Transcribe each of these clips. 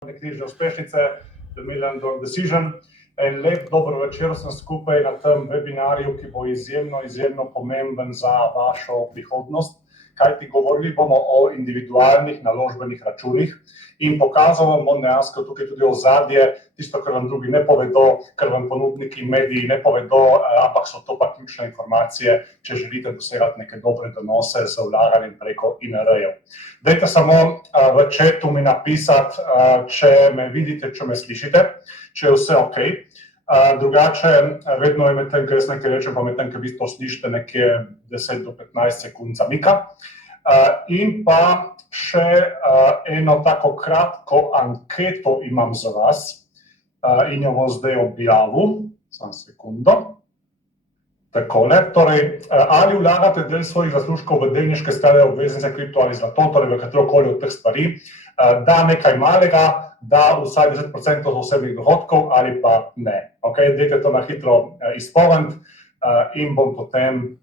knjižne uspešnice The Million Dollar Decision. En lep dober večer sem skupaj na tem webinarju, ki bo izjemno pomemben za vašo prihodnost. Kajti govorili bomo o individualnih naložbenih računih in pokazali bomo dejansko tukaj tudi ozadje, tisto, kar vam drugi ne povedo, kar vam ponudniki mediji ne povedo, ampak so to pa ključne informacije, če želite dosegati neke dobre donose z vlaganjem preko INR-jev. Dajte samo v chatu mi napisati, če me vidite, če me slišite, če je vse ok. Drugače, vedno je medtem, ker jaz nekaj rečem, pa medtem, ker vi to slišite nekje 10 do 15 sekund zamika. In pa še eno tako kratko anketo imam za vas in jo bom zdaj objavil. Samo sekundo. Takole, torej, ali vlagate del svojih zaslužkov v delniške sklade, obveznice, kripto ali zlato, torej v katerokoli od teh stvari, da nekaj malega, da vsaj 10% osebnih dohodkov ali pa ne. Okay, dajte to na hitro izpoved in bom potem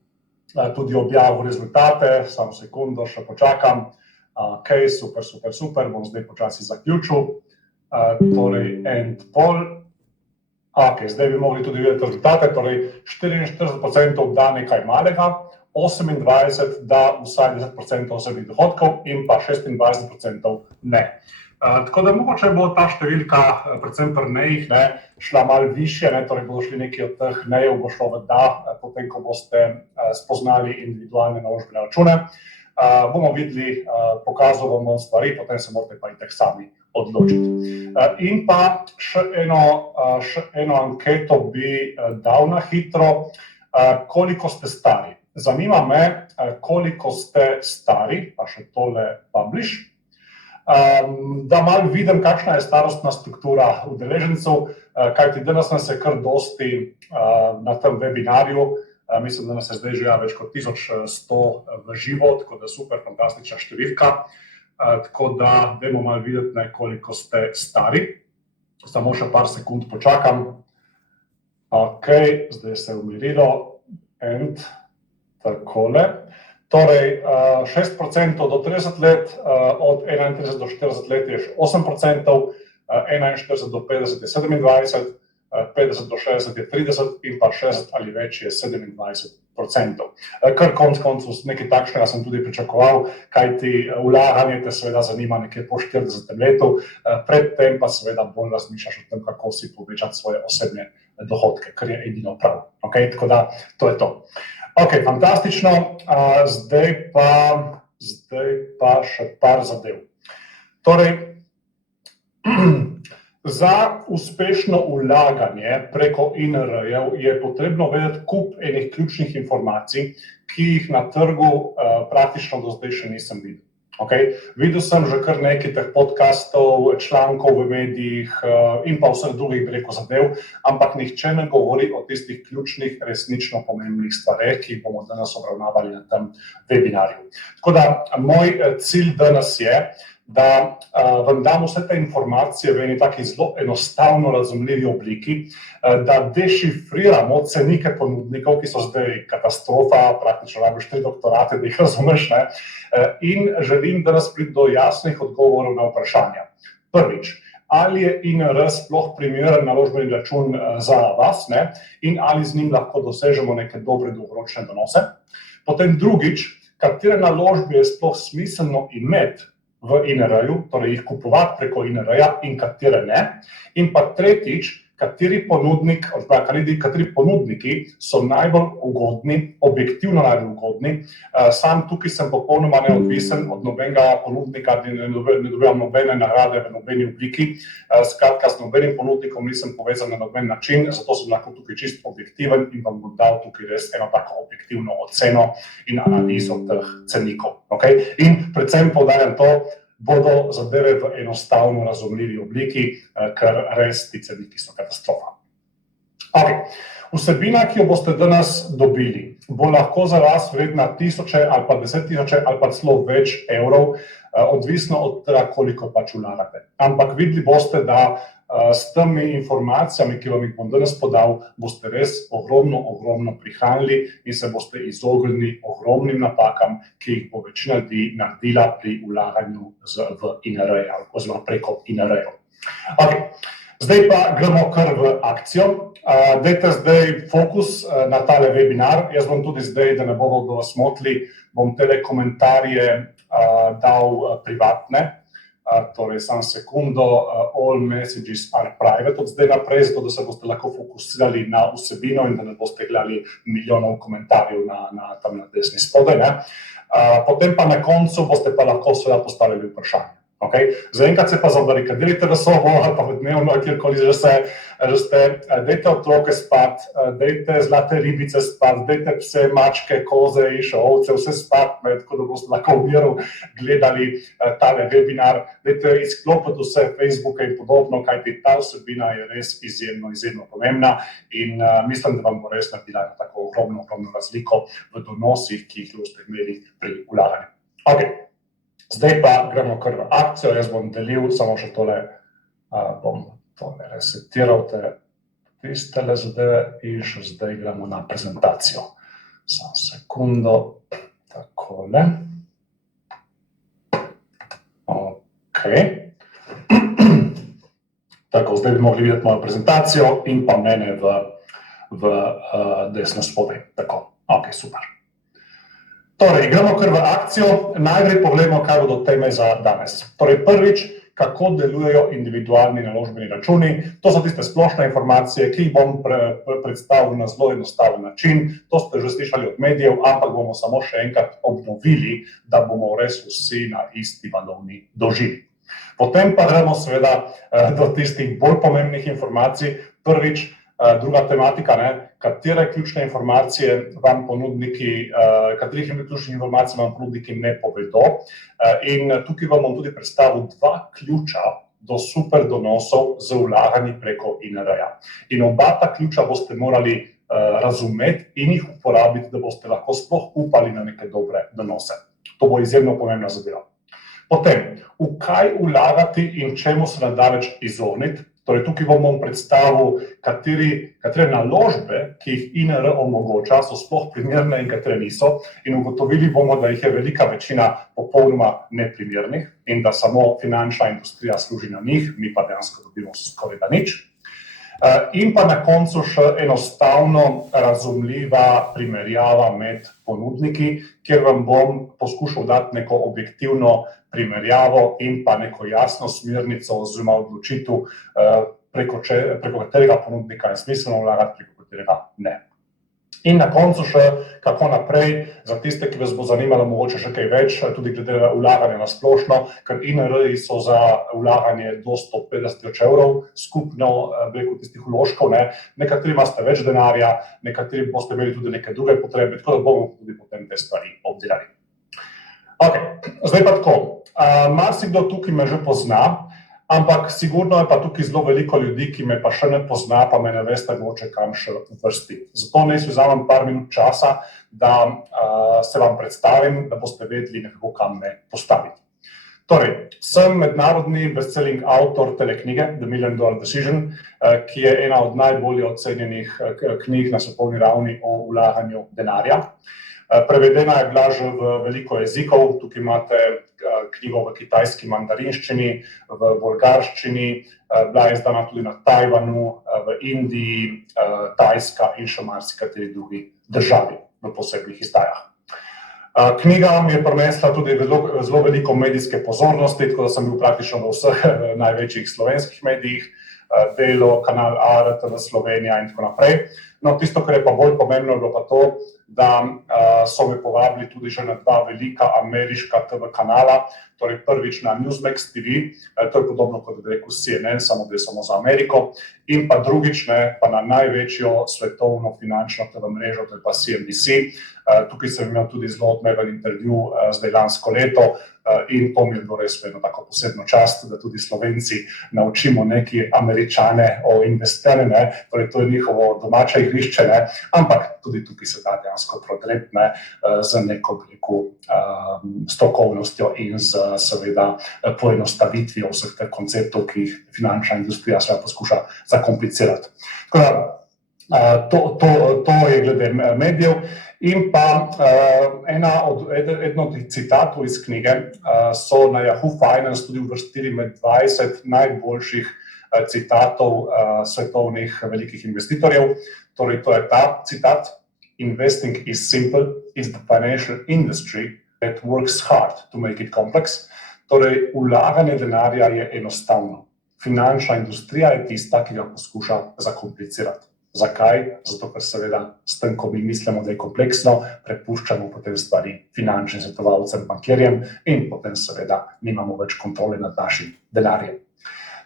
tudi objavil rezultate, samo sekundo, še počakam. Ok, super, bom zdaj počasi zaključil. Torej, end pol. Ok, zdaj bi mogli tudi videti rezultate, torej 44% da nekaj malega, 28% da vsaj 10% osebnih dohodkov in pa 26% ne. Tako da mogoče bo ta številka, predvsem pri nejih, šla malo višje, torej bodo šli neki od teh nejev, bo šlo v da, potem ko boste spoznali individualne naložbene račune. Bomo videli, pokazal bomo stvari, potem se morate pa itak sami odločiti. In pa še eno anketo bi dal na hitro, koliko ste stari. Zanima me, koliko ste stari, pa še tole publish. Da malo vidim, kakšna je starostna struktura udeležencev, kajti danes nas je kar dosti na tem webinarju, mislim, da nas je zdaj že več kot 1100 v živo, tako da super, fantastična številka, tako da dajmo malo videti, koliko ste stari. Samo še par sekund počakam. Ok, zdaj se je umirilo, and takole. Torej, 6% do 30 let, od 31 do 40 let je 8%, 41 do 50 je 27%, 50 do 60 je 30% in pa 60 ali več je 27%. Kar konec koncev nekaj takšnega sem tudi pričakoval, kajti vlaganje te seveda zanima nekje po 40 letu, predtem pa seveda bolj razmišljaš o tem, kako si povečati svoje osebne dohodke, kar je edino prav. Okay? Tako da, to je to. Ok, fantastično, zdaj pa še par zadev. Torej, za uspešno vlaganje preko INR-jev je potrebno vedeti kup enih ključnih informacij, ki jih na trgu praktično do zdaj še nisem videl. Okay. Videl sem že kar nekaj teh podcastov, člankov v medijih in pa vseh drugih zadev, ampak nihče ne govori o tistih ključnih, resnično pomembnih stvareh, ki jih bomo danes obravnavali na tem webinarju. Tako da, moj cilj danes je, da vam dam vse te informacije v eni taki zelo enostavno razumljivi obliki, da dešifriramo cenike ponudnikov, ki so zdaj katastrofa, praktično rabiš 3 doktorate, da jih razumeš, in želim, da nas pride do jasnih odgovorov na vprašanja. Prvič, ali je INR sploh primeren naložbeni račun za vas, in ali z njim lahko dosežemo neke dobre dolgoročne donose. Potem drugič, katere naložbe je sploh smiselno imeti v INR-ju, torej jih kupovati preko INR-ja in katere ne. In pa tretjič, kateri ponudniki so najbolj ugodni, objektivno najbolj ugodni. Sam tukaj sem popolnoma neodvisen od nobenega ponudnika, ne dobivam nobene nagrade v nobeni obliki. Skratka, z nobenim ponudnikom nisem povezan na noben način, zato sem lahko tukaj čisto objektiven in vam bom dal tukaj res eno tako objektivno oceno in analizo teh cenikov. Okay? In predvsem poudarjam to, bodo zadeve v enostavno razumljivi obliki, ker res ti ceniki so katastrofa. Okay. Vsebina, ki jo boste danes dobili, bo lahko za vas vredna tisoče ali pa 10 tisoče ali pa celo več evrov, odvisno od tega, koliko pač vlagate. Ampak videli boste, da s temi informacijami, ki vam jih bom danes podal, boste res ogromno prihranili in se boste izognili ogromnim napakam, ki jih bo večina ljudi naredila pri vlaganju v INR-je oziroma preko INR-jev. Okay. Zdaj pa gremo kar v akcijo. Dajte zdaj fokus na tale webinar. Jaz bom tudi zdaj, da ne bomo do vas motili, bom tele komentarje dal privatne. Torej, samo sekundo, all messages are private od zdaj naprej, zato da se boste lahko fokusirali na vsebino in da ne boste gledali milijonov komentarjev tam na desni spodaj. Potem pa na koncu boste pa lahko seveda postavili vprašanje. Okay. Zaenkrat se pa zabarikadirajte v sobo ali pa v dnevno, kjerkoli že ste, dajte otroke spat, dajte zlate ribice spat, dajte pse, mačke, koze, ovce, vse spat, tako da boste lahko v miru gledali tale webinar. Dajte izklopiti vse Facebooke in podobno, kajti ta vsebina je res izjemno pomembna in mislim, da vam bo res naredila tako ogromno razliko v donosih, ki jih boste imeli pri vlaganju. Okay. Zdaj pa gremo kar v akcijo, jaz bom delil samo še tole, bom tole resetiral tistele zadeve in še zdaj gremo na prezentacijo. Samo sekundo, takole. Ok. Tako, zdaj bi mogli videti mojo prezentacijo in pa mene v desno spodaj. Tako, ok, super. Torej, gremo kar v akcijo, najprej pogledamo, kaj bodo teme za danes. Torej, prvič, kako delujejo individualni naložbeni računi. To so tiste splošne informacije, ki jih bom predstavil na zelo enostaven način. To ste že slišali od medijev, ampak bomo samo še enkrat obnovili, da bomo res vsi na isti valovni dolžini. Potem pa gremo seveda do tistih bolj pomembnih informacij. Prvič, druga tematika, katere ključne informacije vam ponudniki, katerih ključnih informacij vam ponudniki ne povedo. In tukaj vam bom tudi predstavil dva ključa do super donosov z vlaganji preko INR-ja. In oba ta ključa boste morali razumeti in jih uporabiti, da boste lahko sploh upali na neke dobre donose. To bo izjemno pomembna zadeva. Potem, v kaj vlagati in čemu se nadaleč izogniti. Torej, tukaj vam bom predstavil, katere naložbe, ki jih INR omogoča, so sploh primerne in katere niso. In ugotovili bomo, da jih je velika večina popolnoma neprimernih in da samo finančna industrija služi na njih, mi pa dejansko dobimo skoraj da nič. In pa na koncu še enostavno razumljiva primerjava med ponudniki, kjer vam bom poskušal dati neko objektivno primerjavo in pa neko jasno smernico oziroma odločitev, preko katerega ponudnika je smiselno vlagati, preko katerega ne. In na koncu še, kako naprej, za tiste, ki vas bo zanimalo mogoče še kaj več, tudi glede vlaganja na splošno, ker INR-ji so za vlaganje do 150 evrov skupno, preko tistih vložkov, nekateri imate več denarja, nekateri boste imeli tudi neke druge potrebe, tako da bomo tudi potem te stvari obdelali. Ok, zdaj pa tako, marsikdo tukaj me že pozna, ampak sigurno je pa tukaj zelo veliko ljudi, ki me pa še ne pozna, pa me ne veste mogoče kam še vrsti. Zato naj si vzamem par minut časa, da se vam predstavim, da boste vedeli nekako kam me postaviti. Torej, sem mednarodni bestselling avtor tele knjige The $1 Million Decision, ki je ena od najbolje ocenjenih knjig na svetovni ravni o vlaganju denarja. Prevedena je bila že v veliko jezikov, tukaj imate knjigo v kitajski mandarinščini, v bolgarščini, bila je izdana tudi na Tajvanu, v Indiji, Tajska in še marsikateri drugi državi v posebnih izdajah. Knjiga mi je prinesla tudi zelo veliko medijske pozornosti, tako da sem bil praktično v vseh največjih slovenskih medijih, Delo, Kanal A, RTV Slovenija in tako naprej. No, tisto, kar je pa bolj pomembno, je bilo pa to, da so me povabili tudi že na dva velika ameriška TV kanala, torej prvič na Newsmax TV, to je podobno kot bi rekel CNN, samo da je samo za Ameriko, in pa drugič pa na največjo svetovno finančno TV mrežo, to je pa CNBC. Tukaj sem imel tudi zelo odmeven intervju zdaj lansko leto in to mi je bilo res vedno tako posebno čast, da tudi Slovenci naučimo neki Američane o investiranju, torej to je njihovo domače igrišče, ampak tudi tukaj se da dejansko prodreti z neko strokovnostjo in z seveda poenostavitvijo vseh teh konceptov, ki jih finančna industrija seveda poskuša zakomplicirati. Tako da, To je glede medijev. In pa eden od citatov iz knjige so na Yahoo Finance tudi uvrstili med 20 najboljših citatov svetovnih velikih investitorjev. Torej, to je ta citat: "Investing is simple, is the financial industry that works hard to make it complex." Torej, vlaganje denarja je enostavno. Finančna industrija je tista, ki ga poskuša zakomplicirati. Zakaj? Zato, ker seveda s tem, ko mi mislimo, da je kompleksno, prepuščamo potem stvari finančnim svetovalcem, bankirjem in potem seveda nimamo več kontrole nad našim denarjem.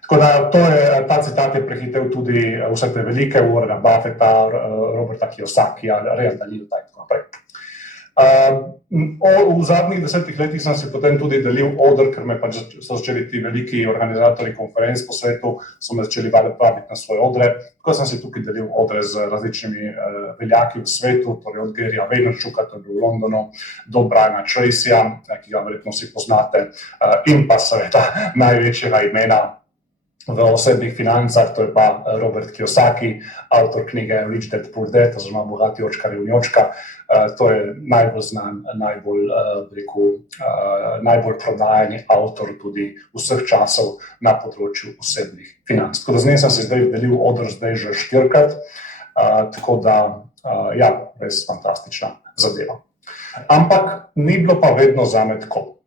Tako da ta citat je prehitel tudi vse te velike, Warrena Buffetta, Roberta Kiyosakija, Raya Dalija in tako naprej. V zadnjih 10 letih sem si potem tudi delil oder, ker me pač so začeli ti veliki organizatorji konferenc po svetu, so me začeli vabiti na svoje odre. Tako sem si tukaj delil odre z različnimi veljaki v svetu, torej od Garyja Vaynerchuka, to je bil v Londonu, do Briana Tracyja, ki ga verjetno vsi poznate, in pa seveda največjega imena v osebnih financah, to je pa Robert Kiyosaki, avtor knjige Rich Dad Poor Dad, oziroma Bogati očka, revni očka. To je najbolj znan, najbolj prodajani avtor tudi vseh časov na področju osebnih financ. Tako da z njim sem si zdaj delil oder zdaj že 4-krat, tako da, ja, res fantastična zadeva. Ampak ni bilo pa vedno zame tako.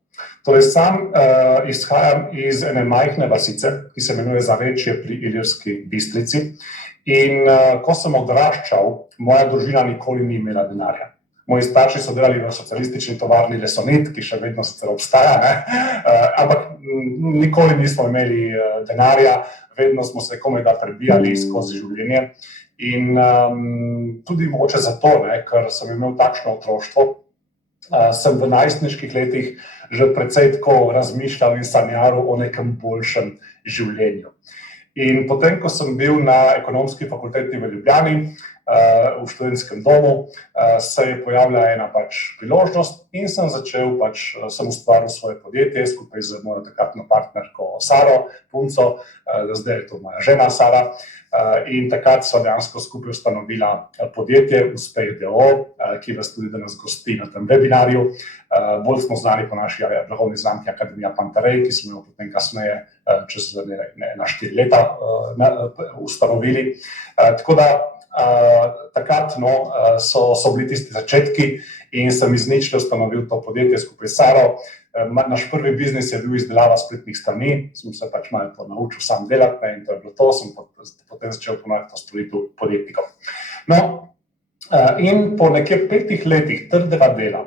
Torej, sam izhajam iz ene majhne vasice, ki se imenuje Zarečje pri Ilirski Bistrici, in ko sem odraščal, moja družina nikoli ni imela denarja. Moji starši so delali v socialistični tovarni Lesonit, ki še vedno sicer obstaja, ampak nikoli nismo imeli denarja, vedno smo se komajda prebijali skozi življenje. In tudi mogoče zato, ker sem imel takšno otroštvo, sem v najstniških letih že precej tako razmišljal in sanjaril o nekem boljšem življenju. In potem, ko sem bil na ekonomski fakulteti v Ljubljani, v študentskem domu, se je pojavila ena priložnost in sem sem ustvaril svoje podjetje skupaj z mojo takratno partnerko Saro, punco, zdaj je to moja žena Sara, in takrat sva dejansko skupaj ustanovila podjetje Uspeh d. o. o., ki vas tudi danes gosti na tem webinarju. Bolj smo znani po naši blagovni znamki Akademija Pantarej, ki smo jo potem kasneje čez 4 leta ustanovili. Tako da takrat so bili tisti začetki in sem iz ničle ustanovil to podjetje skupaj s Saro. Naš prvi biznis je bil izdelava spletnih strani, sem se malo naučil sam delati in to je bilo to, sem potem začel ponuditi to storitev podjetnikom. No, in po nekje 5 letih trdega dela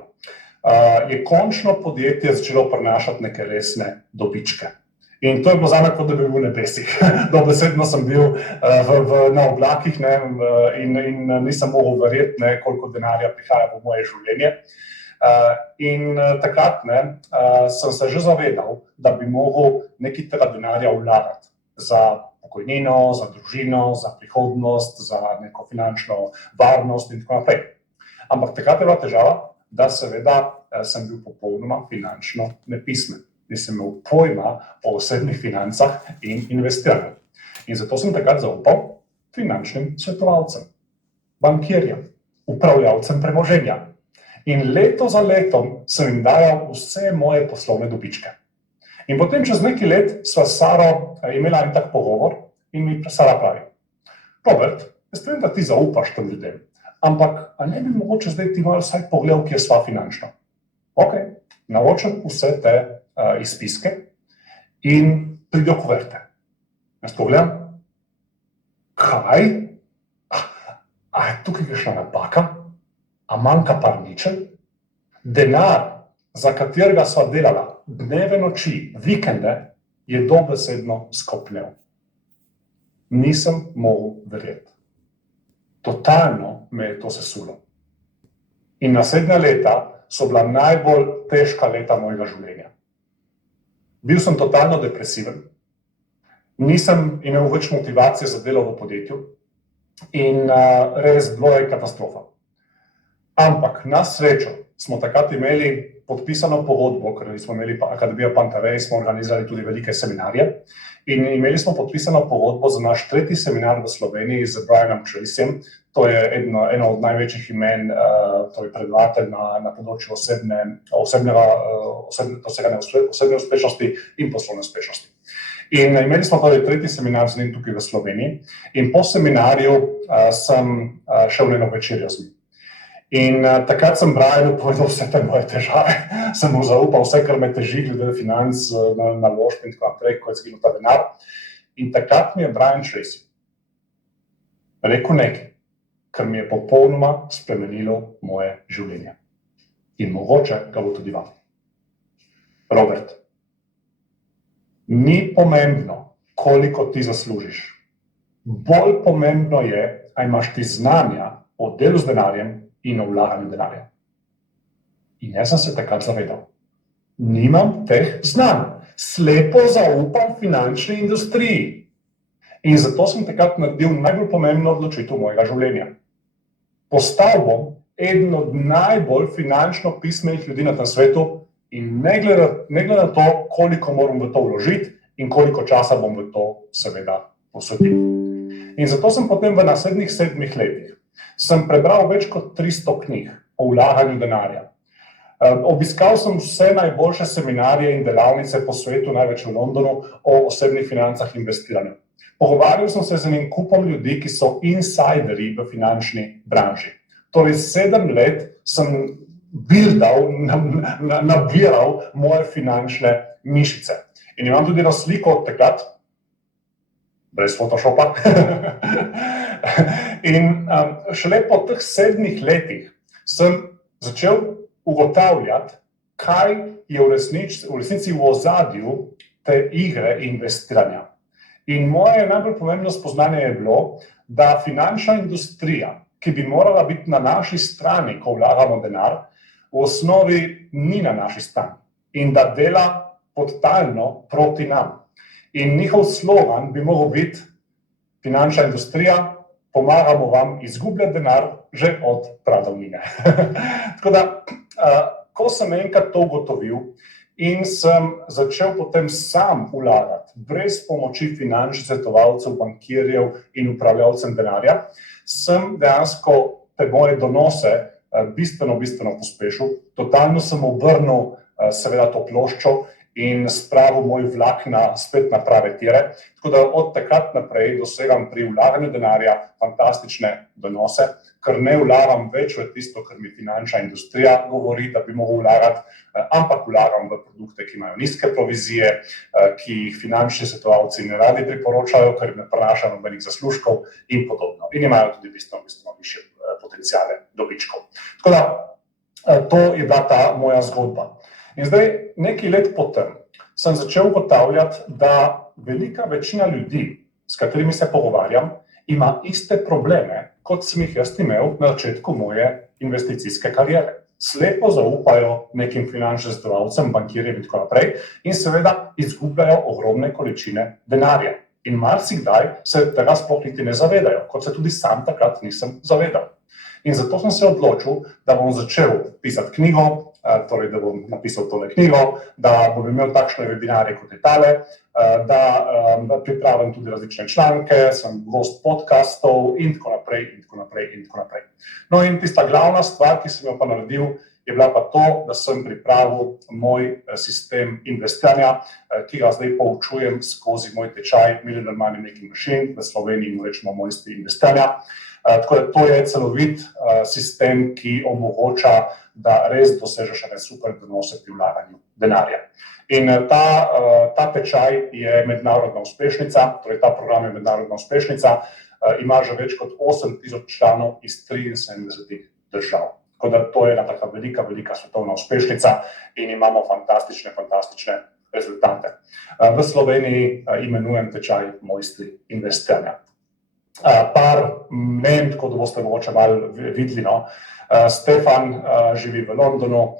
je končno podjetje začelo prinašati neke resne dobičke. In to je bilo zame, kot da bi bil v nebesih. Dobesedno sem bil na oblakih in nisem mogel verjeti, koliko denarja prihaja v moje življenje. In takrat sem se že zavedal, da bi mogel nekaj tega denarja vlagati za pokojnino, za družino, za prihodnost, za neko finančno varnost in tako naprej. Ampak takrat je bila težava, da seveda sem bil popolnoma finančno nepismen. Nisem imel pojma o osebnih financah in investiranju. In zato sem takrat zaupal finančnim svetovalcem, bankirjem, upravljavcem premoženja. In leto za letom sem jim dajal vse moje poslovne dobičke. In potem čez nekaj let sva s Saro imela en tak pogovor in mi Sara pravi: Robert, jaz vem, da ti zaupaš tem ljudem, ampak a ne bi mogoče zdaj ti malo vsaj pogledal, kje sva finančno? Ok, naročam vse te izpiske in pridejo kuverte. Jaz pogledam, kaj? A je tukaj kakšna napaka? A manjka par ničel? Denar, za katerega sva delala dneve, noči, vikende, je dobesedno skopnel. Nisem mogel verjeti. Totalno me je to sesulo. In naslednja leta so bila najbolj težka leta mojega življenja. Bil sem totalno depresiven, nisem imel več motivacije za delo v podjetju in res bilo je katastrofa. Ampak na srečo smo takrat imeli podpisano pogodbo, ker smo imeli Akademijo Pantarei, smo organizirali tudi velike seminarje in imeli smo podpisano pogodbo za naš 3. seminar v Sloveniji z Brianom Tracyjem. To je eno od največjih imen, torej predavatelj na področju osebne uspešnosti in poslovne uspešnosti. In imeli smo torej 3. seminar z njim tukaj v Sloveniji in po seminarju sem šel na eno večerjo z njim. In takrat sem Brianu povedal vse te moje težave, sem mu zaupal vse, kar me teži, glede financ, naložb in tako naprej, ko je izginil ta denar. In takrat mi je Brian Tracy rekel nekaj, kar mi je popolnoma spremenilo moje življenje. In mogoče ga bo tudi vam. Robert, ni pomembno, koliko ti zaslužiš. Bolj pomembno je, a imaš ti znanja o delu z denarjem in o vlaganju denarja. In jaz sem se takrat zavedal. Nimam teh znanj. Slepo zaupam finančni industriji. In zato sem takrat naredil najbolj pomembno odločitev mojega življenja. Postal bom eden od najbolj finančno pismenih ljudi na tem svetu in ne glede na to, koliko moram v to vložiti in koliko časa bom v to seveda posvetil. In zato sem potem v naslednjih 7 letih sem prebral več kot 300 knjig o vlaganju denarja. Obiskal sem vse najboljše seminarje in delavnice po svetu, največ v Londonu, o osebnih financah in investiranju. Pogovarjal sem se z enim kupom ljudi, ki so insiderji v finančni branži. Torej 7 let sem nabiral moje finančne mišice. In imam tudi eno sliko od takrat, brez Photoshopa. In šele po teh 7 letih sem začel ugotavljati, kaj je v resnici v ozadju te igre investiranja. In moje najbolj pomembno spoznanje je bilo, da finančna industrija, ki bi morala biti na naši strani, ko vlagamo denar, v osnovi ni na naši strani in da dela podtalno proti nam. In njihov slogan bi moral biti: finančna industrija, pomagamo vam izgubljati denar že od pradavnine. Tako da, ko sem enkrat to ugotovil in sem začel potem sam vlagati, brez pomoči finančnih svetovalcev, bankirjev in upravljavcev denarja, sem dejansko te moje donose bistveno pospešil. Totalno sem obrnil seveda to ploščo in spravil moj vlak spet na prave tire. Tako da od takrat naprej dosegam pri vlaganju denarja fantastične donose, ker ne vlagam več v tisto, kar mi finančna industrija govori, da bi mogel vlagati, ampak vlagam v produkte, ki imajo nizke provizije, ki jih finančni svetovalci ne radi priporočajo, ker jim ne prinašajo nobenih zaslužkov in podobno. In imajo tudi bistveno višje potenciale dobičkov. Tako da, to je bila ta moja zgodba. In zdaj, nekaj let potem, sem začel ugotavljati, da velika večina ljudi, s katerimi se pogovarjam, ima iste probleme, kot sem jih jaz imel na začetku moje investicijske kariere. Slepo zaupajo nekim finančnim svetovalcem, bankirjem in tako naprej in seveda izgubljajo ogromne količine denarja. In marsikdaj se tega sploh niti ne zavedajo, kot se tudi sam takrat nisem zavedal. In zato sem se odločil, da bom začel pisati knjigo, torej da bom napisal tole knjigo, da bom imel takšne webinarje kot je tale, da pripravim tudi različne članke, sem gost podcastov in tako naprej. No in tista glavna stvar, ki sem jo pa naredil, je bila pa to, da sem pripravil moj sistem investiranja, ki ga zdaj poučujem skozi moj tečaj Millionaire Money Making Machine, v Sloveniji mu rečemo mojstri investiranja. Tako da to je celovit sistem, ki omogoča, da res dosežeš ene super donose pri vlaganju denarja. In ta tečaj je mednarodna uspešnica, torej ta program je mednarodna uspešnica, ima že več kot 8000 članov iz 73 držav. Tako da to je ena taka velika svetovna uspešnica in imamo fantastične rezultate. V Sloveniji imenujem tečaj mojstri investiranja. Par mnen, tako da boste mogoče malo videli, no. Stefan živi v Londonu,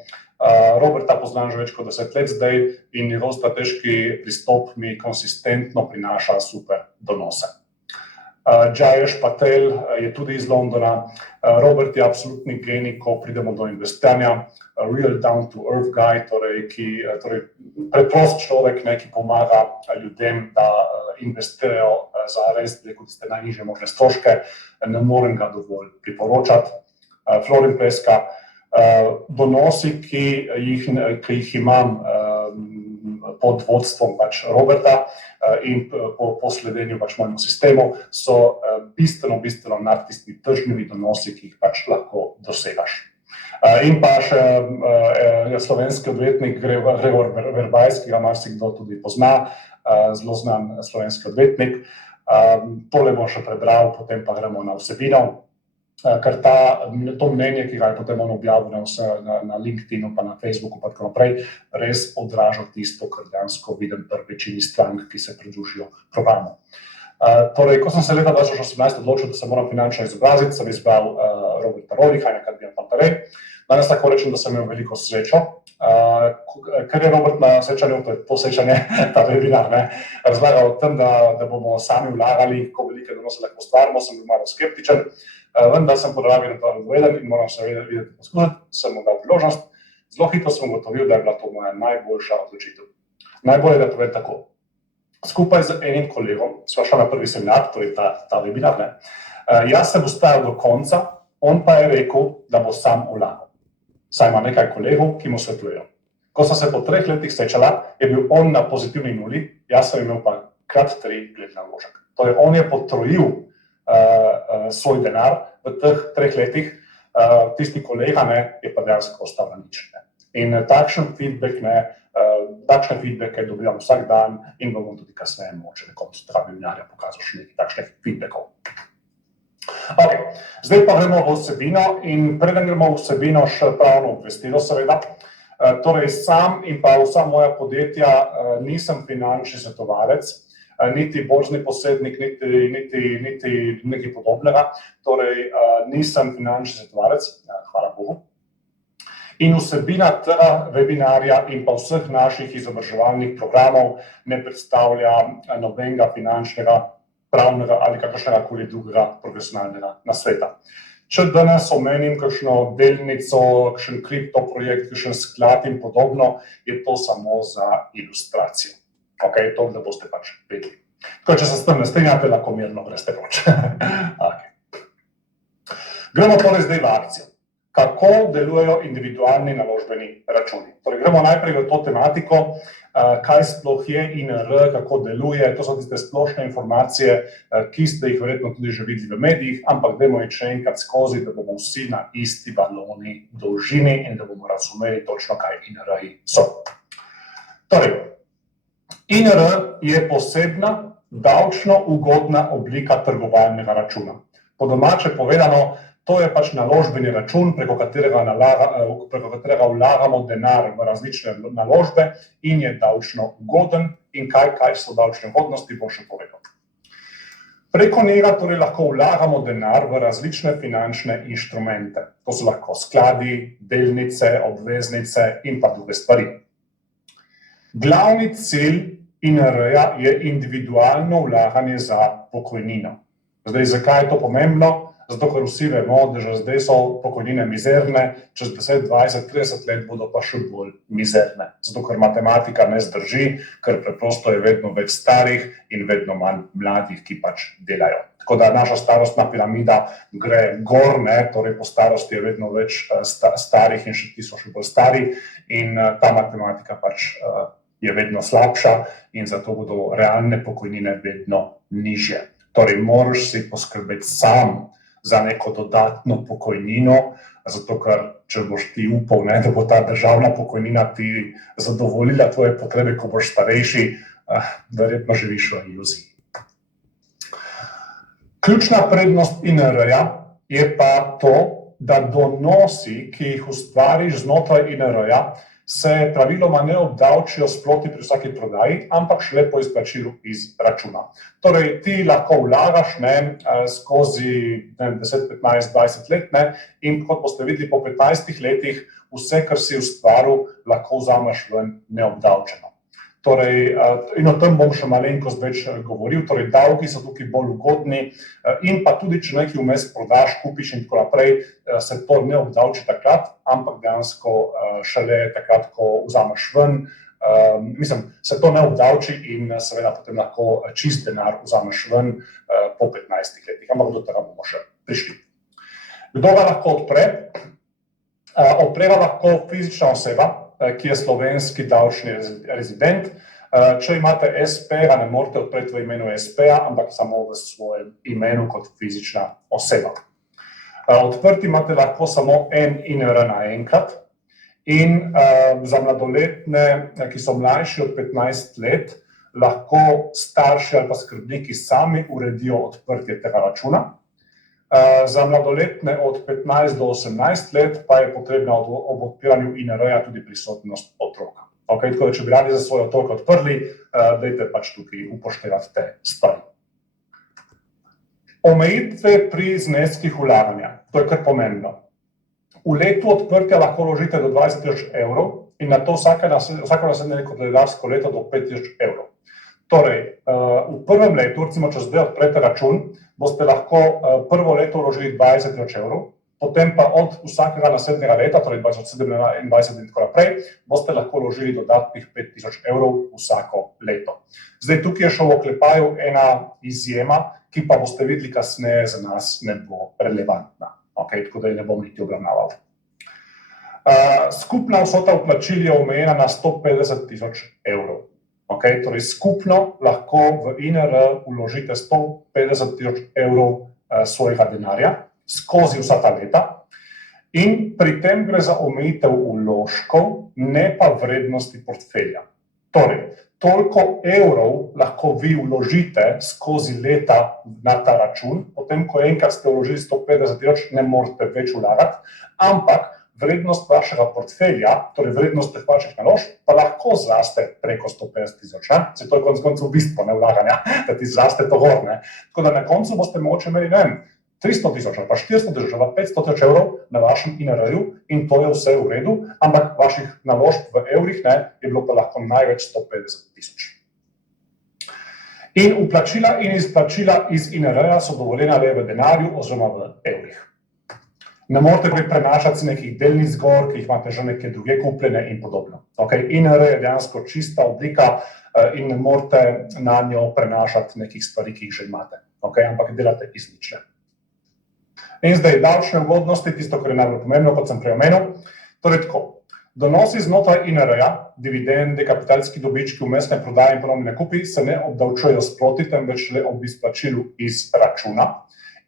Roberta poznam že več kot 10 let zdaj in njegov strateški pristop mi konsistentno prinaša super donose. Jayesh Patel je tudi iz Londona. Robert je absolutni genij, ko pridemo do investiranja. Real down to earth guy, torej preprost človek, ki pomaga ljudem, da investirajo za res tiste najnižje možne stroške. Ne morem ga dovolj priporočati. Florin Pleska, donosi, ki jih imam pod vodstvom Roberta in po sledenju mojemu sistemu, so bistveno nad tistimi tržnimi donosi, ki jih lahko dosegaš. In pa še slovenski odvetnik Gregor Verbajs, ki ga marsikdo tudi pozna, zelo znan slovenski odvetnik. Tole bom še prebral, potem pa gremo na vsebino. Ker to mnenje, ki ga je potem on objavil na LinkedInu, pa na Facebooku, pa tako naprej, res odraža tisto, kar dejansko vidim pri večini strank, ki se pridružijo programu. Torej, ko sem se leta 2018 odločil, da se moram finančno izobraziti, sem izbral Roberta Roliha in Academia Pantarei. Danes lahko rečem, da sem imel veliko srečo, ker je Robert na srečanju, to srečanje, ta webinar, razlagal o tem, da bomo sami vlagali, kako velike donose lahko ustvarimo, sem bil malo skeptičen, vendar sem podrabil na to odveden in moram se videti poskušati, sem mu dal priložnost. Zelo hitro sem ugotovil, da je bila to moja najboljša odločitev. Najbolje, da povem tako. Skupaj z enim kolegom sva šla na prvi seminar, to je ta webinar, jaz sem ostajal do konca, on pa je rekel, da bo sam vlagal. Saj ima nekaj kolegov, ki mu svetujejo. Ko sem se po 3 letih srečala, je bil on na pozitivni nuli, jaz sem imel pa krat 3 glede na vložek. Torej, on je potrojil svoj denar v teh 3 letih, tisti kolega je pa dejansko ostal na nič. In takšne feedbacke dobivam vsak dan in bom tudi kasneje moče na koncu tega webinarja pokazal še nekaj takšnih feedbackov. Zdaj pa gremo v vsebino in preden gremo v vsebino še pravno obvestilo seveda. Torej, sam in pa vsa moja podjetja nisem finančni svetovalec, niti borzni posrednik, niti nekaj podobnega. Torej, nisem finančni svetovalec, hvala Bogu. In vsebina tega webinarja in pa vseh naših izobraževalnih programov ne predstavlja nobenega finančnega, pravnega ali kakršnega koli drugega profesionalnega nasveta. Če danes omenim kakšno delnico, kakšen kriptoprojekt, kakšen sklad in podobno, je to samo za ilustracijo. To, da boste vedeli. Če se s tem ne strinjate, lahko mirno greste proč. Gremo torej zdaj v akcijo. Kako delujejo individualni naložbeni računi. Torej, gremo najprej v to tematiko, kaj sploh je INR, kako deluje. To so tiste splošne informacije, ki ste jih verjetno tudi že videli v medijih, ampak dajmo jih še enkrat skozi, da bomo vsi na isti valovni dolžini in da bomo razumeli točno, kaj INR-ji so. Torej, INR je posebna, davčno ugodna oblika trgovalnega računa. Po domače povedano, to je naložbeni račun, preko katerega vlagamo denar v različne naložbe in je davčno ugoden. In kaj so davčne ugodnosti, bom še povedal. Preko njega torej lahko vlagamo denar v različne finančne inštrumente. To so lahko skladi, delnice, obveznice in pa druge stvari. Glavni cilj INR-ja je individualno vlaganje za pokojnino. Zdaj, zakaj je to pomembno? Zato, ker vsi vemo, da že zdaj so pokojnine mizerne, čez 10, 20, 30 let bodo pa še bolj mizerne. Zato, ker matematika ne zdrži, ker preprosto je vedno več starih in vedno manj mladih, ki delajo. Tako da naša starostna piramida gre gor, torej po starosti je vedno več starih in še ti so še bolj stari in ta matematika je vedno slabša in zato bodo realne pokojnine vedno nižje. Torej, moraš si poskrbeti sam za neko dodatno pokojnino, zato ker, če boš ti upal, da bo ta državna pokojnina ti zadovoljila tvoje potrebe, ko boš starejši, verjetno živiš v iluziji. Ključna prednost INR-ja je pa to, da donosi, ki jih ustvariš znotraj INR-ja, se praviloma ne obdavčijo sproti pri vsaki prodaji, ampak šele po izplačilu iz računa. Torej, ti lahko vlagaš skozi 10, 15, 20 let in kot boste videli po 15 letih, vse, kar si ustvaril, lahko vzameš ven neobdavčeno. Torej, in o tem bom še malenkost več govoril, torej davki so tukaj bolj ugodni in pa tudi, če nekaj vmes prodaš, kupiš in tako naprej, se to ne obdavči takrat, ampak dejansko šele takrat, ko vzameš ven, se to ne obdavči in seveda potem lahko čist denar vzameš ven po 15 letih, ampak do tega bomo še prišli. Kdo ga lahko odpre? Odpre ga lahko fizična oseba, ki je slovenski davčni rezident. Če imate SP, ga ne morete odpreti v imenu SP-ja, ampak samo v svojem imenu kot fizična oseba. Odprti imate lahko samo en INR naenkrat in za mladoletne, ki so mlajši od 15 let, lahko starši ali pa skrbniki sami uredijo odprtje tega računa. Za mladoletne od 15 do 18 let pa je potrebna ob odpiranju INR-ja tudi prisotnost otroka. Okay, tako da, če bi radi za svoje otroke odprli, dajte pač tukaj upoštevati te stvari. Omejitve pri zneskih vlaganja, to je kar pomembno. V letu odprtja lahko vložite do 20.000 evrov in na to vsako naslednje koledarsko leto do 5.000 evrov. Torej, v prvem letu, recimo, če zdaj odprete račun, boste lahko prvo leto vložili 20.000 evrov, potem pa od vsakega naslednjega leta, torej 2027 in 2021 in tako naprej, boste lahko vložili dodatnih 5.000 evrov vsako leto. Zdaj, tukaj je še v oklepaju ena izjema, ki pa boste videli kasneje za nas ne bo relevantna. Okay, tako da je ne bom niti obravnaval. Skupna vsota vplačil je omejena na 150.000 evrov. Okay, torej skupno lahko v INR vložite 150.000 evrov svojega denarja skozi vsa ta leta in pri tem gre za omejitev vložkov, ne pa vrednosti portfelja. Torej, toliko evrov lahko vi vložite skozi leta na ta račun, potem ko enkrat ste vložili 150.000, ne morete več vlagati, ampak vrednost vašega portfelja, torej vrednost teh vaših naložb, pa lahko zraste preko 150.000. Se to je konec koncev bistvo vlaganja, da ti zraste to gor. Tako da na koncu boste mogoče imeli, ne vem, 300.000 ali pa 400.000 ali pa 500.000 evrov na vašem INR-ju in to je vse v redu, ampak vaših naložb v evrih je bilo pa lahko največ 150.000. In vplačila in izplačila iz INR-ja so dovoljena le v denarju oziroma v evrih. Ne morete prenašati nekih delnic gor, ki jih imate že neke druge kupljene in podobno. Okay, INR je dejansko čista oblika in ne morete na njo prenašati nekih stvari, ki jih že imate, okay, ampak delate iz ničle. In zdaj davčne ugodnosti, tisto, kar je najbolj pomembno, kot sem prej omenil. Torej tako, donosi znotraj INR-ja, dividende, kapitalski dobički, vmesne prodaje in ponovne nakupi se ne obdavčujejo sproti, temveč le ob izplačilu iz računa.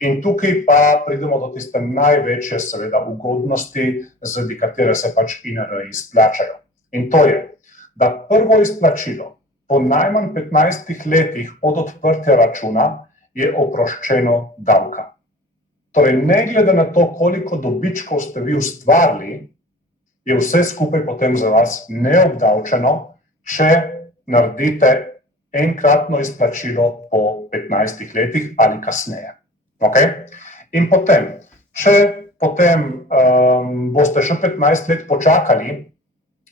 In tukaj pa pridemo do tiste največje seveda ugodnosti, zaradi katere se pač INR izplačajo. In to je, da prvo izplačilo po najmanj 15 letih od odprtja računa je oproščeno davka. Torej, ne glede na to, koliko dobičkov ste vi ustvarili, je vse skupaj potem za vas neobdavčeno, če naredite enkratno izplačilo po 15 letih ali kasneje. Okay? In potem, če boste še 15 let počakali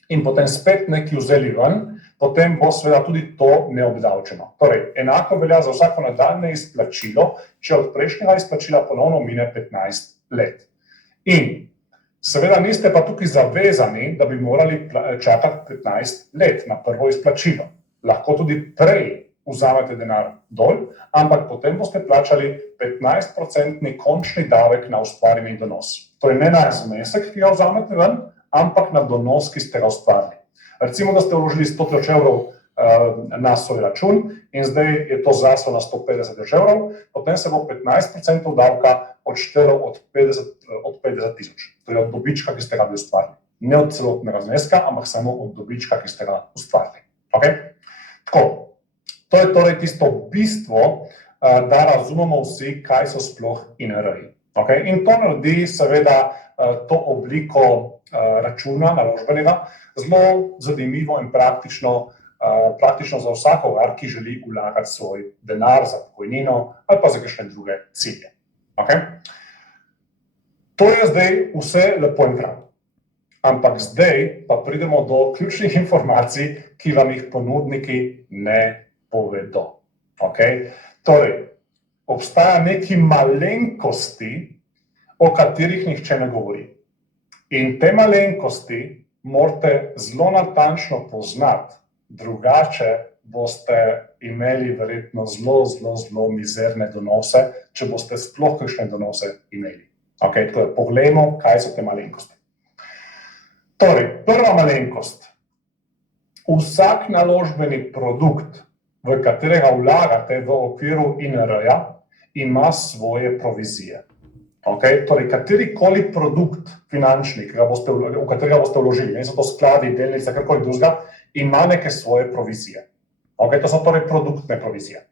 in potem spet nekaj vzeli ven, potem bo seveda tudi to neobdavčeno. Torej, enako velja za vsako nadaljnje izplačilo, če od prejšnjega izplačila ponovno mine 15 let. In seveda niste pa tukaj zavezani, da bi morali čakati 15 let na prvo izplačilo. Lahko tudi prej vzamete denar dol, ampak potem boste plačali 15% končni davek na ustvarjeni donos. Torej ne na znesek, ki ga vzamete ven, ampak na donos, ki ste ga ustvarili. Recimo, da ste vložili 100.000 evrov na svoj račun in zdaj je to zraslo na 150.000 evrov, potem se bo 15% davka odštelo od 50.000, torej od dobička, ki ste ga ustvarili. Ne od celotnega zneska, ampak samo od dobička, ki ste ga ustvarili. Okay? Tako. To je torej tisto bistvo, da razumemo vsi, kaj so sploh INR-ji. Okay? In to naredi seveda to obliko računa naložbenega zelo zanimivo in praktično za vsakogar, ki želi vlagati svoj denar za pokojnino ali pa za kakšne druge cilje. Okay? To je zdaj vse lepo in prav. Ampak zdaj pa pridemo do ključnih informacij, ki vam jih ponudniki ne povedo. Okay? Torej, obstaja neki malenkosti, o katerih nihče ne govori. In te malenkosti morate zelo natančno poznati, drugače boste imeli verjetno zelo mizerne donose, če boste sploh kakšne donose imeli. Okay, tako da poglejmo, kaj so te malenkosti. Torej, prva malenkost. Vsak naložbeni produkt, v katerega vlagate v okviru INR-ja, ima svoje provizije. Okay? Torej, katerikoli produkt finančni, v katerega boste vložili, ne so to skladi, delnice, karkoli drugega, ima neke svoje provizije. Okay? To so torej produktne provizije.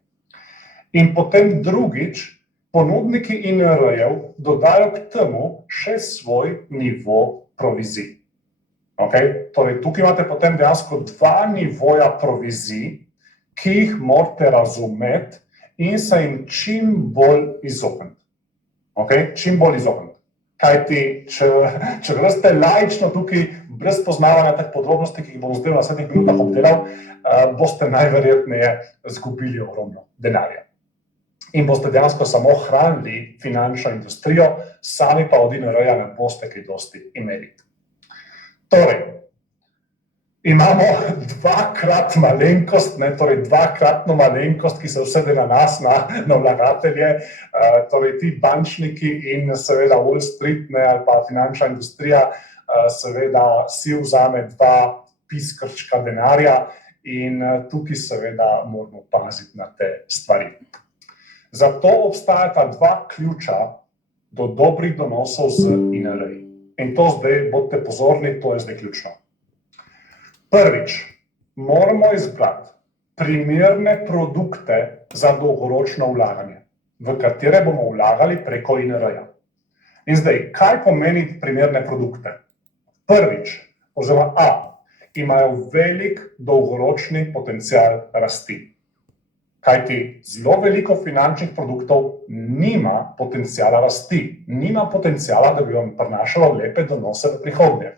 In potem drugič, ponudniki INR-jev dodajo k temu še svoj nivo provizij. Okay? Torej, tukaj imate potem dejansko dva nivoja provizij, ki jih morate razumeti in se jim čim bolj izogniti. Okay? Čim bolj izogniti. Kajti, če greste laično tukaj, brez poznavanja teh podrobnosti, ki jih bom zdaj v naslednjih minutah obdelal, boste najverjetneje izgubili ogromno denarja. In boste dejansko samo hranili finančno industrijo, sami pa od INR-ja ne boste kaj dosti imeli. Torej, imamo dvakratno malenkost, ki se vsede na nas, na vlagatelje, torej ti bančniki in seveda Wall Street ali pa finančna industrija seveda si vzame dva piskrčka denarja in tukaj seveda moramo paziti na te stvari. Zato obstajata dva ključa do dobrih donosov z INR-ji. In to zdaj, bodite pozorni, to je zdaj ključno. Prvič, moramo izbrati primerne produkte za dolgoročno vlaganje, v katere bomo vlagali preko INR-ja. In zdaj, kaj pomeni primerne produkte? Prvič, oziroma A, imajo velik dolgoročni potencial rasti. Kajti zelo veliko finančnih produktov nima potenciala rasti, nima potenciala, da bi vam prinašalo lepe donose v prihodnje.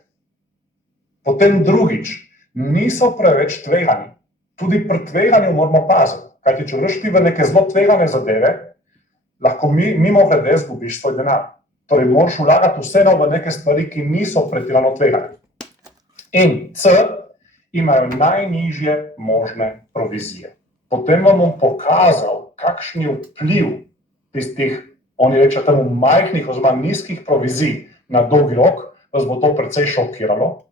Potem drugič, niso preveč tvegani. Tudi pri tveganju moramo paziti, kajti če greš ti v neke zelo tvegane zadeve, lahko mimogrede izgubiš svoj denar. Torej, moraš vlagati vseeno v neke stvari, ki niso pretirano tvegane. In C, imajo najnižje možne provizije. Potem vam bom pokazal, kakšen je vpliv tistih, oni reče temu, majhnih oziroma nizkih provizij na dolgi rok, vas bo to precej šokiralo.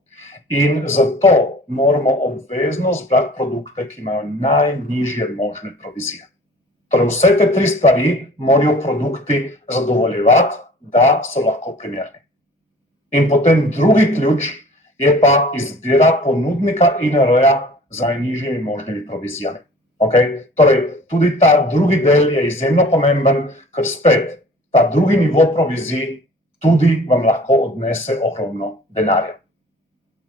In zato moramo obvezno zbrati produkte, ki imajo najnižje možne provizije. Torej, vse te tri stvari morajo produkti zadovoljevati, da so lahko primerni. In potem drugi ključ je pa izbira ponudnika INR-ja z najnižjimi možnimi provizijami. Okay? Torej, tudi ta drugi del je izjemno pomemben, ker spet ta drugi nivo provizij tudi vam lahko odnese ogromno denarja.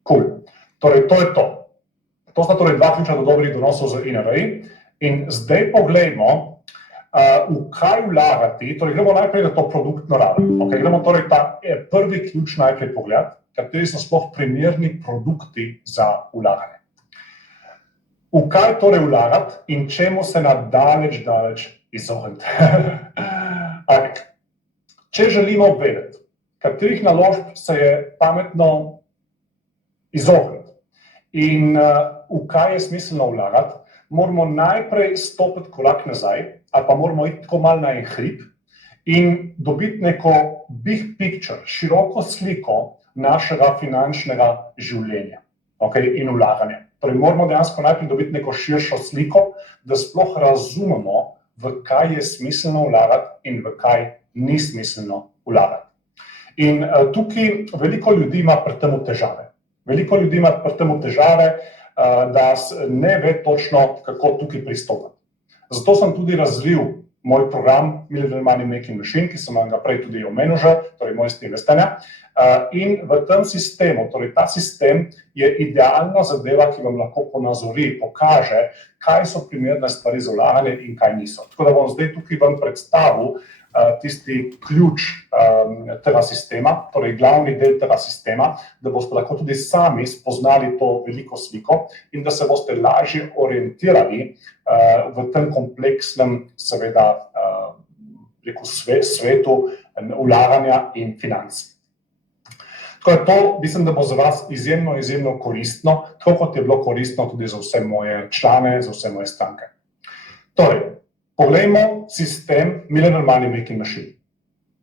Cool. Torej, to je to. To sta torej dva ključa do dobrih donosov z INR-ji. In zdaj poglejmo, v kaj vlagati. Torej, gremo najprej na to produktno raven. Okay? Gremo torej ta prvi ključ najprej pogledati, kateri so sploh primerni produkti za vlaganje. V kaj torej vlagati in čemu se daleč izogniti. Če želimo vedeti, katerih naložb se je pametno izogniti in v kaj je smiselno vlagati, moramo najprej stopiti korak nazaj ali pa moramo iti tako malo na en hrib in dobiti neko big picture, široko sliko našega finančnega življenja, okay, in vlaganja. Torej, moramo dejansko najprej dobiti neko širšo sliko, da sploh razumemo, v kaj je smiselno vlagati in v kaj ni smiselno vlagati. In tukaj veliko ljudi ima pri tem težave. Veliko ljudi ima pri tem težave, da ne ve točno, kako tukaj pristopiti. Zato sem tudi razvil moj program Millionaire Money Making Machine, ki sem vam ga prej tudi omenil že, torej moj stil vestenja, In v tem sistemu, torej ta sistem je idealna zadeva, ki vam lahko ponazori, pokaže, kaj so primerne stvari za vlaganje in kaj niso. Tako da bom zdaj tukaj vam predstavil tisti ključ tega sistema, torej glavni del tega sistema, da boste lahko tudi sami spoznali to veliko sliko in da se boste lažje orientirali v tem kompleksnem, seveda, svetu vlaganja in financ. Tako da to mislim, da bo za vas izjemno koristno, tako kot je bilo koristno tudi za vse moje člane, za vse moje stranke. Torej, poglejmo sistem Millionaire Money Making Machine.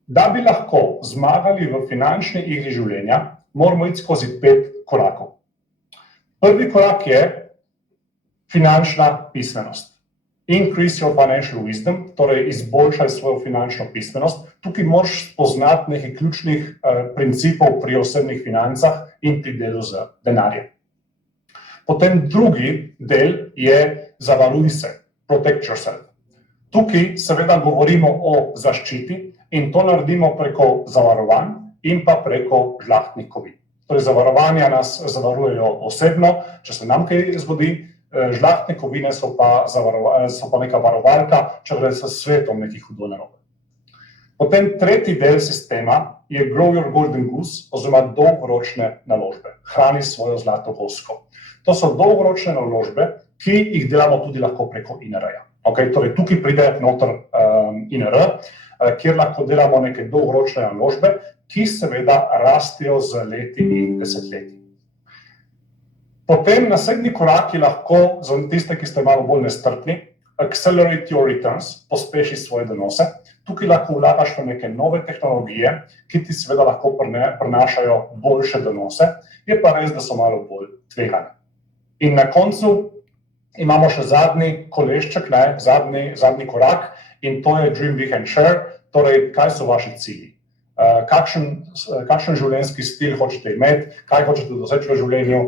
Da bi lahko zmagali v finančni igri življenja, moramo iti skozi 5 korakov. Prvi korak je finančna pismenost. Increase your financial wisdom, torej izboljšaj svojo finančno pismenost. Tukaj moraš spoznati nekaj ključnih principov pri osebnih financah in pri delu z denarjem. Potem drugi del je zavaruj se, protect yourself. Tukaj seveda govorimo o zaščiti in to naredimo preko zavarovanj in pa preko žlahtnih kovin. Torej zavarovanja nas zavarujejo osebno, če se nam kaj zgodi, žlahtne kovine so pa neka varovalka, če gre s svetom nekih hudo narobe. Potem tretji del sistema je grow your golden goose, oziroma dolgoročne naložbe. Hrani svojo zlato gosko. To so dolgoročne naložbe, ki jih delamo tudi lahko preko INR-ja. Okay, torej tukaj pride noter INR, kjer lahko delamo neke dolgoročne naložbe, ki seveda rastejo z leti in desetletji. Potem naslednji koraki lahko, za tiste, ki ste malo bolj nestrpni, accelerate your returns, pospeši svoje donose. Tukaj lahko vlagaš v neke nove tehnologije, ki ti seveda lahko prinašajo boljše donose, je pa res, da so malo bolj tvegane. In na koncu imamo še zadnji kolešček, zadnji korak, in to je dream big and share, torej kaj so vaši cilji. Kakšen življenjski stil hočete imeti, kaj hočete doseči v življenju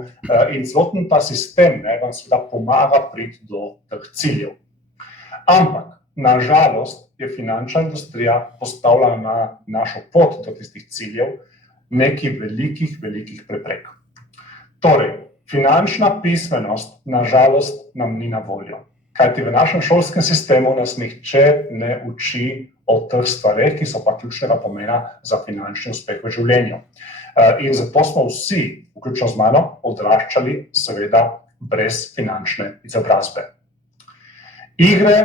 in celoten ta sistem vam seveda pomaga priti do teh ciljev. Ampak, nažalost, je finančna industrija postavila na našo pot do tistih ciljev nekih velikih preprek. Torej, finančna pismenost, nažalost, nam ni na voljo. Kajti v našem šolskem sistemu nas nihče ne uči o teh stvareh, ki so pa ključnega pomena za finančni uspeh v življenju. In zato smo vsi, vključno z mano, odraščali seveda brez finančne izobrazbe. Igre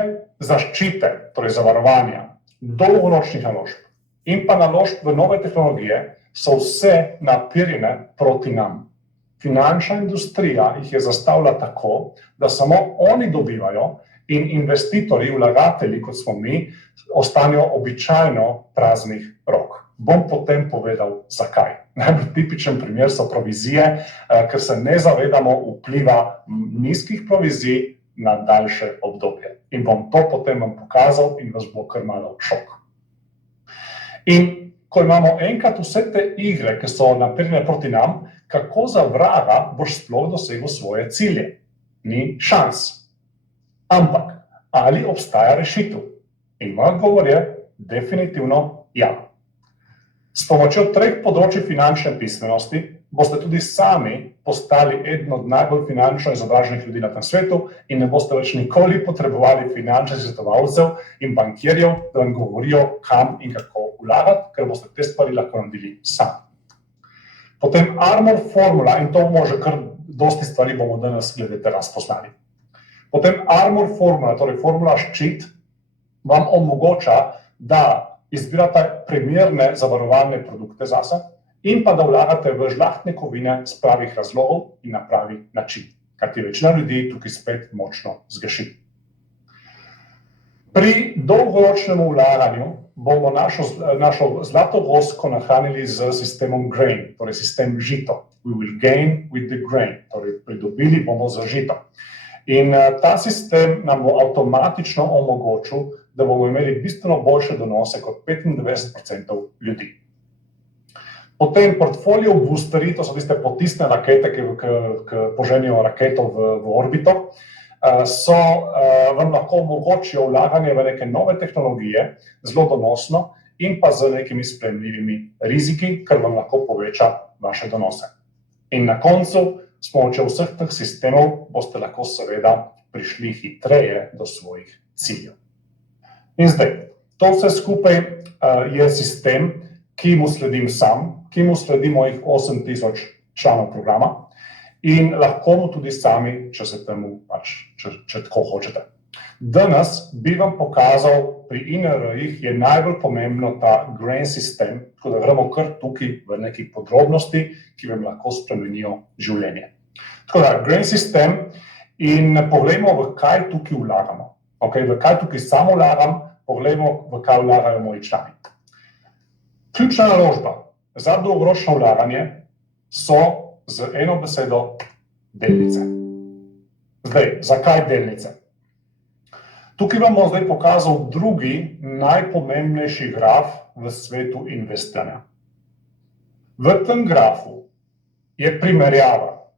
zaščite, torej zavarovanja, dolgoročnih naložb in pa naložb v nove tehnologije so vse naperjene proti nam. Finančna industrija jih je zastavila tako, da samo oni dobivajo in investitorji, vlagatelji, kot smo mi, ostanejo običajno praznih rok. Bom potem povedal, zakaj. Najbolj tipičen primer so provizije, ker se ne zavedamo vpliva nizkih provizij na daljše obdobje. In bom to potem vam pokazal in vas bo kar malo šok. In ko imamo enkrat vse te igre, ki so naperjene proti nam, kako za vraga boš sploh dosegel svoje cilje? Ni šans. Ampak, ali obstaja rešitev? In moj odgovor je definitivno ja. S pomočjo 3 področij finančne pismenosti boste tudi sami postali eden od najbolj finančno izobraženih ljudi na tem svetu in ne boste več nikoli potrebovali finančnih svetovalcev in bankirjev, da vam govorijo, kam in kako vlagati, ker boste te stvari lahko naredili sami. Potem Armor formula, in to može kar dosti stvari bomo danes glede tega spoznali. Potem Armor formula, torej formula ščit, vam omogoča, da izbirate primerne zavarovalne produkte zase in pa da vlagate v žlahtne kovine z pravih razlogov in na pravi način, kar ti večina ljudi tukaj spet močno zgreši. Pri dolgoročnem vlaganju bomo našo zlato gosko nahranili z sistemom grain, torej sistem žito. We will gain with the grain, torej pridobili bomo za žito. In ta sistem nam bo avtomatično omogočil, da bomo imeli bistveno boljše donose kot 95% ljudi. Potem portfolio boosterji, to so tiste potisne rakete, ki poženijo raketo v orbito, vam lahko omogočijo vlaganje v neke nove tehnologije, zelo donosno in pa z nekimi sprejemljivimi riziki, kar vam lahko poveča vaše donose. In na koncu, s pomočjo vseh teh sistemov, boste lahko seveda prišli hitreje do svojih ciljev. In zdaj, to vse skupaj je sistem, ki mu sledim sam, ki mu sledi mojih 8000 članov programa in lahko mu tudi sami, če se temu pač, če tako hočete. Danes bi vam pokazal, pri INR-jih je najbolj pomembno ta GRAIN sistem, tako da gremo kar tukaj v nekaj podrobnosti, ki vam lahko spremenijo življenje. Tako da, GRAIN sistem in poglejmo, v kaj tukaj vlagamo. Okay, v kaj tukaj samo vlagam, poglejmo, v kaj vlagajo moji člani. Ključna naložba za dolgoročno vlaganje so z eno besedo delnice. Zdaj, zakaj delnice? Tukaj vam bom zdaj pokazal drugi najpomembnejši graf v svetu investiranja. V tem grafu je primerjava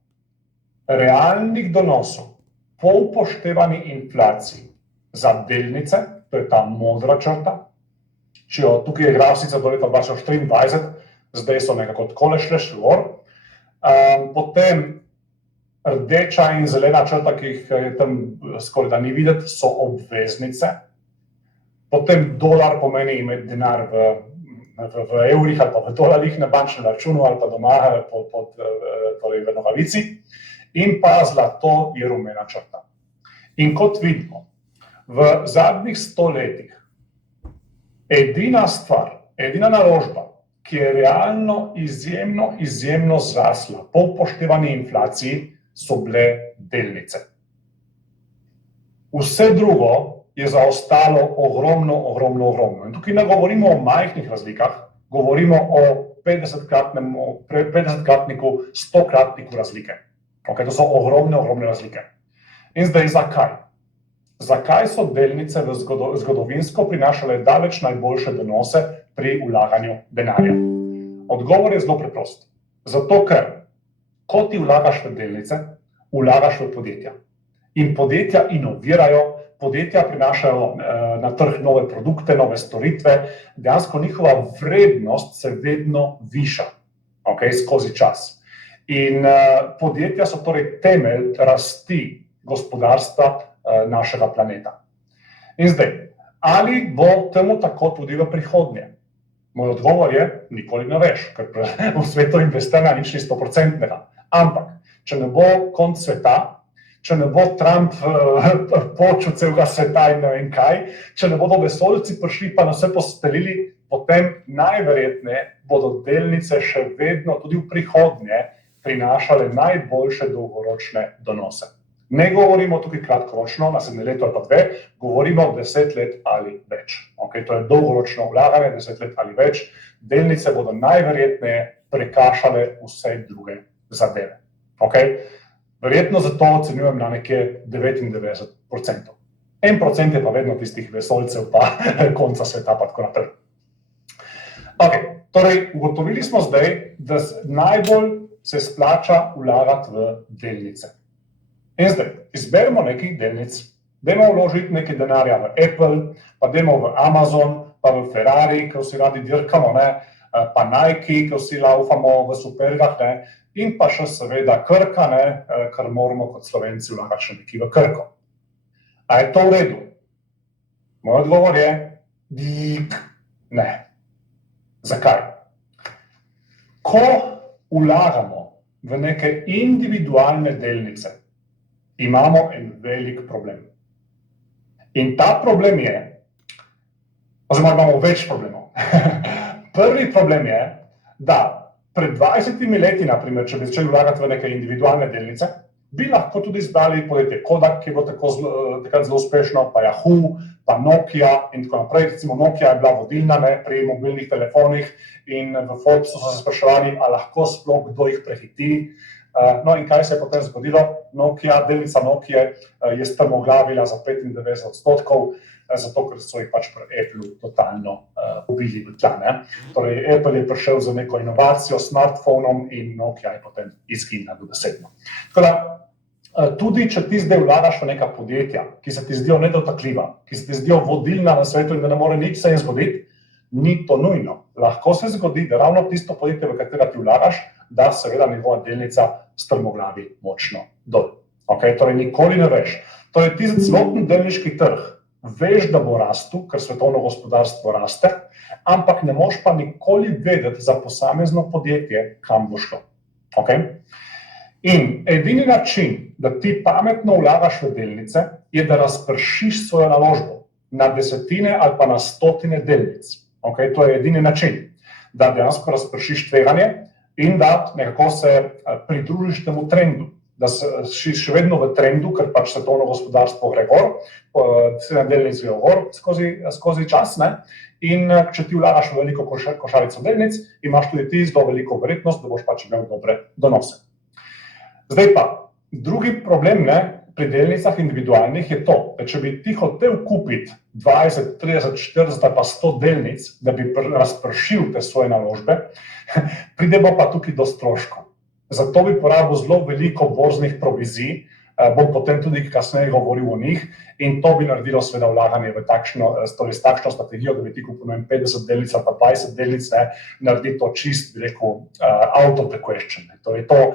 realnih donosov po upoštevani inflaciji za delnice, to je ta modra črta. Tukaj je graf sicer do leta 2023, zdaj so nekako takole šle gor. Potem rdeča in zelena črta, ki jih je tam skoraj da ni videti, so obveznice. Potem dolar pomeni imeti denar v evrih ali pa v dolarjih na bančnem računu ali pa doma torej v nogavici. In pa zlato je rumena črta. In kot vidimo, v zadnjih 100 letih edina stvar, edina naložba, ki je realno izjemno zrasla po upoštevani inflaciji, so bile delnice. Vse drugo je zaostalo ogromno. In tukaj ne govorimo o majhnih razlikah, govorimo o 50-kratniku, 100-kratniku razlike. Okay, to so ogromne razlike. In zdaj zakaj? Zakaj so delnice zgodovinsko prinašale daleč najboljše donose pri vlaganju denarja? Odgovor je zelo preprost. Zato, ker ko ti vlagaš v delnice, vlagaš v podjetja. In podjetja inovirajo, podjetja prinašajo na trg nove produkte, nove storitve, dejansko njihova vrednost se vedno viša, okay, skozi čas. In podjetja so torej temelj rasti gospodarstva našega planeta. In zdaj, ali bo temu tako tudi v prihodnje? Moj odgovor je, nikoli ne veš, ker v svetu investiranja nič ni 100%. Ampak, če ne bo konc sveta, če ne bo Trump počel celega sveta in ne vem kaj, če ne bodo vesoljci prišli pa nas vse postelili, potem najverjetneje bodo delnice še vedno tudi v prihodnje prinašale najboljše dolgoročne donose. Ne govorimo tukaj kratkoročno, naslednje leto ali pa 2, govorimo 10 let ali več. Okay, to je dolgoročno vlaganje, 10 let ali več. Delnice bodo najverjetneje prekašale vse druge zadeve. Okay? Verjetno zato ocenjujem na nekje 99%. 1% je pa vedno tistih vesoljcev pa konca sveta pa tako naprej. Okay, torej, ugotovili smo zdaj, da najbolj se splača vlagati v delnice. In zdaj, izberemo nekaj delnic, dajmo vložiti nekaj denarja v Apple, pa dajmo v Amazon, pa v Ferrari, ki vsi radi dirkamo, pa Nike, ki vsi laufamo v supergah, in pa še seveda Krka, ker moramo kot Slovenci vlagati še nekaj v Krko. A je to v redu? Moj odgovor je, ne. Zakaj? Ko vlagamo v neke individualne delnice, imamo en velik problem. In ta problem je, oziroma imamo več problemov. Prvi problem je, da pred 20 leti, naprimer, če bi začeli vlagati v neke individualne delnice, bi lahko tudi izbrali podjetje Kodak, ki je bilo takrat zelo uspešno, pa Yahoo, pa Nokia in tako naprej. Recimo Nokia je bila vodilna pri mobilnih telefonih in v Forbesu so se spraševali, a lahko sploh kdo jih prehiti. No in kaj se je potem zgodilo? Delnica Nokia je strmoglavila za 95%, zato ker so jih pač pri Apple totalno ubili v tla. Torej, Apple je prišel za neko inovacijo s smartphonom in Nokia je potem izginila dobesedno. Tako da, tudi če ti zdaj vlagaš v neka podjetja, ki se ti zdijo nedotakljiva, ki se ti zdijo vodilna na svetu in da ne more nič se jim zgoditi, ni to nujno. Lahko se zgodi, da ravno tisto podjetje, v katero ti vlagaš, da seveda njegova delnica strmoglavi močno dol. Okay? Torej, nikoli ne veš. Torej, ti za celoten delniški trg veš, da bo rastel, ker svetovno gospodarstvo raste, ampak ne moš pa nikoli vedeti za posamezno podjetje, kam bo šlo. Okay? In edini način, da ti pametno vlagaš v delnice, je, da razpršiš svojo naložbo na desetine ali pa na stotine delnic. Okay? To je edini način, da dejansko razpršiš tveganje in da nekako se pridružiš temu trendu, da si še vedno v trendu, ker pač svetovno gospodarstvo gre gor, cena delnic gre gor skozi čas, ne? In če ti vlagaš v veliko košarico delnic, imaš tudi ti zelo veliko verjetnost, da boš pač imel dobre donose. Zdaj pa, drugi problem pri delnicah individualnih je to, da če bi ti hotel kupiti 20, 30, 40 ali pa 100 delnic, da bi razpršil te svoje naložbe, pride pa tukaj do stroškov. Zato bi porabil zelo veliko borznih provizij, bom potem tudi kasneje govoril o njih, in to bi naredilo seveda vlaganje s takšno strategijo, da bi ti kupil 50 delnic ali pa 20 delnic, naredi to čist, bi rekel, out of the question. Torej, to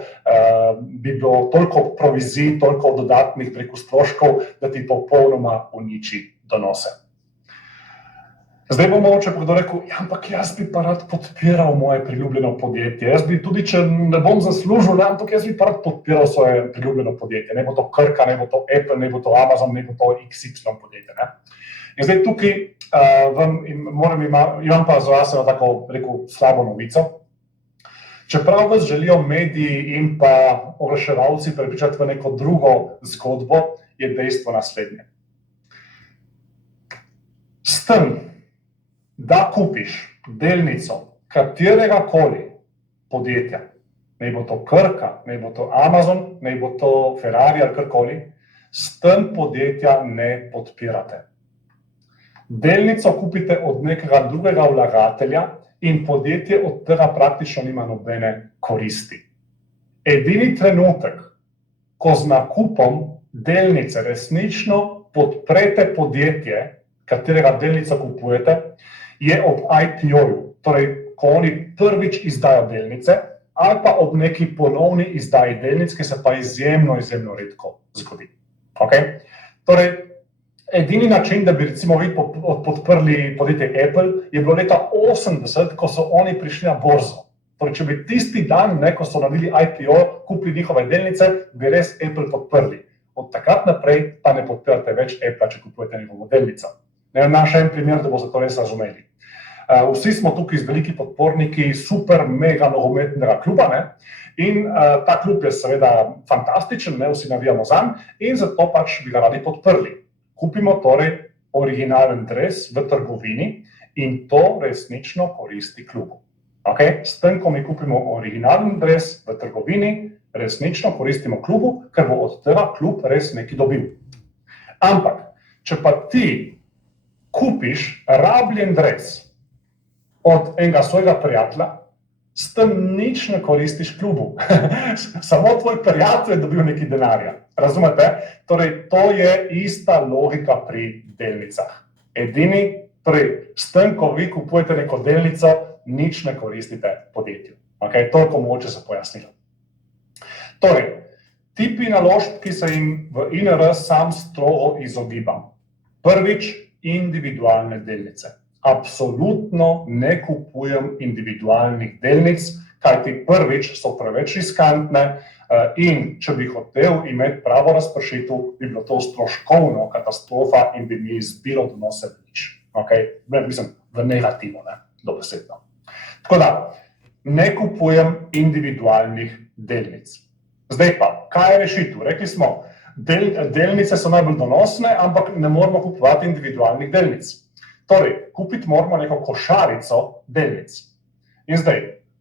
bi bilo toliko provizij, toliko dodatnih preko stroškov, da ti popolnoma uniči donose. Zdaj bo mogoče kdo rekel, ja, ampak jaz bi pa rad podpiral moje priljubljeno podjetje. Jaz bi tudi, če ne bom zaslužil, ampak jaz bi pa rad podpiral svoje priljubljeno podjetje. Ne bo to Krka, ne bo to Apple, ne bo to Amazon, ne bo to XY podjetje. Ne? In zdaj tukaj imam pa za vas tako rekel slabo novico. Čeprav vas želijo mediji in pa oglaševalci prepričati v neko drugo zgodbo, je dejstvo naslednje. S tem, da kupiš delnico katerega koli podjetja, ne bo to Krka, ne bo to Amazon, ne bo to Ferrari ali karkoli, s tem podjetja ne podpirate. Delnico kupite od nekega drugega vlagatelja in podjetje od tega praktično nima nobene koristi. Edini trenutek, ko z nakupom delnice resnično podprete podjetje, katerega delnico kupujete, je ob IPO-ju, torej, ko oni prvič izdajo delnice, ali pa ob neki ponovni izdaji delnic, ki se pa izjemno redko zgodi. Okay? Torej, edini način, da bi recimo vi podprli podjetje Apple, je bilo leta 80, ko so oni prišli na borzo. Torej, če bi tisti dan, ko so naredili IPO, kupili njihove delnice, bi res Apple podprli. Od takrat naprej pa ne podpirate več Apple, če kupujete njegovo delnico. Naš en primer, da bo za to res razumeli. Vsi smo tukaj z veliki podporniki super mega nogometnega kluba, in ta klub je seveda fantastičen, vsi navijamo zanj in zato pač bi ga radi podprli. Kupimo torej originalen dres v trgovini in to resnično koristi klubu. Okay? S tem, ko mi kupimo originalen dres v trgovini, resnično koristimo klubu, ker bo od tega klub res nekaj dobil. Ampak, če pa ti kupiš rabljen dres od enega svojega prijatelja, s tem nič ne koristiš klubu. Samo tvoj prijatelj je dobil nekaj denarja. Razumete? Torej, to je ista logika pri delnicah. S tem, ko vi kupujete neko delnico, nič ne koristite podjetju. Okay? Toliko mogoče se pojasnilo. Torej, tipi naložb, ki se jim v INR sam strogo izogibam. Prvič, individualne delnice. Absolutno ne kupujem individualnih delnic, kajti prvič so preveč riskantne in če bi hotel imeti pravo razpršitev, bi bilo to stroškovno katastrofa in bi mi izbilo donose nič. Okay? Mislim, v negativo, dobesedno. Tako da, ne kupujem individualnih delnic. Zdaj pa, kaj je rešitev? Rekli smo, delnice so najbolj donosne, ampak ne moramo kupovati individualnih delnic. Torej, kupiti moramo neko košarico delnic. In zdaj,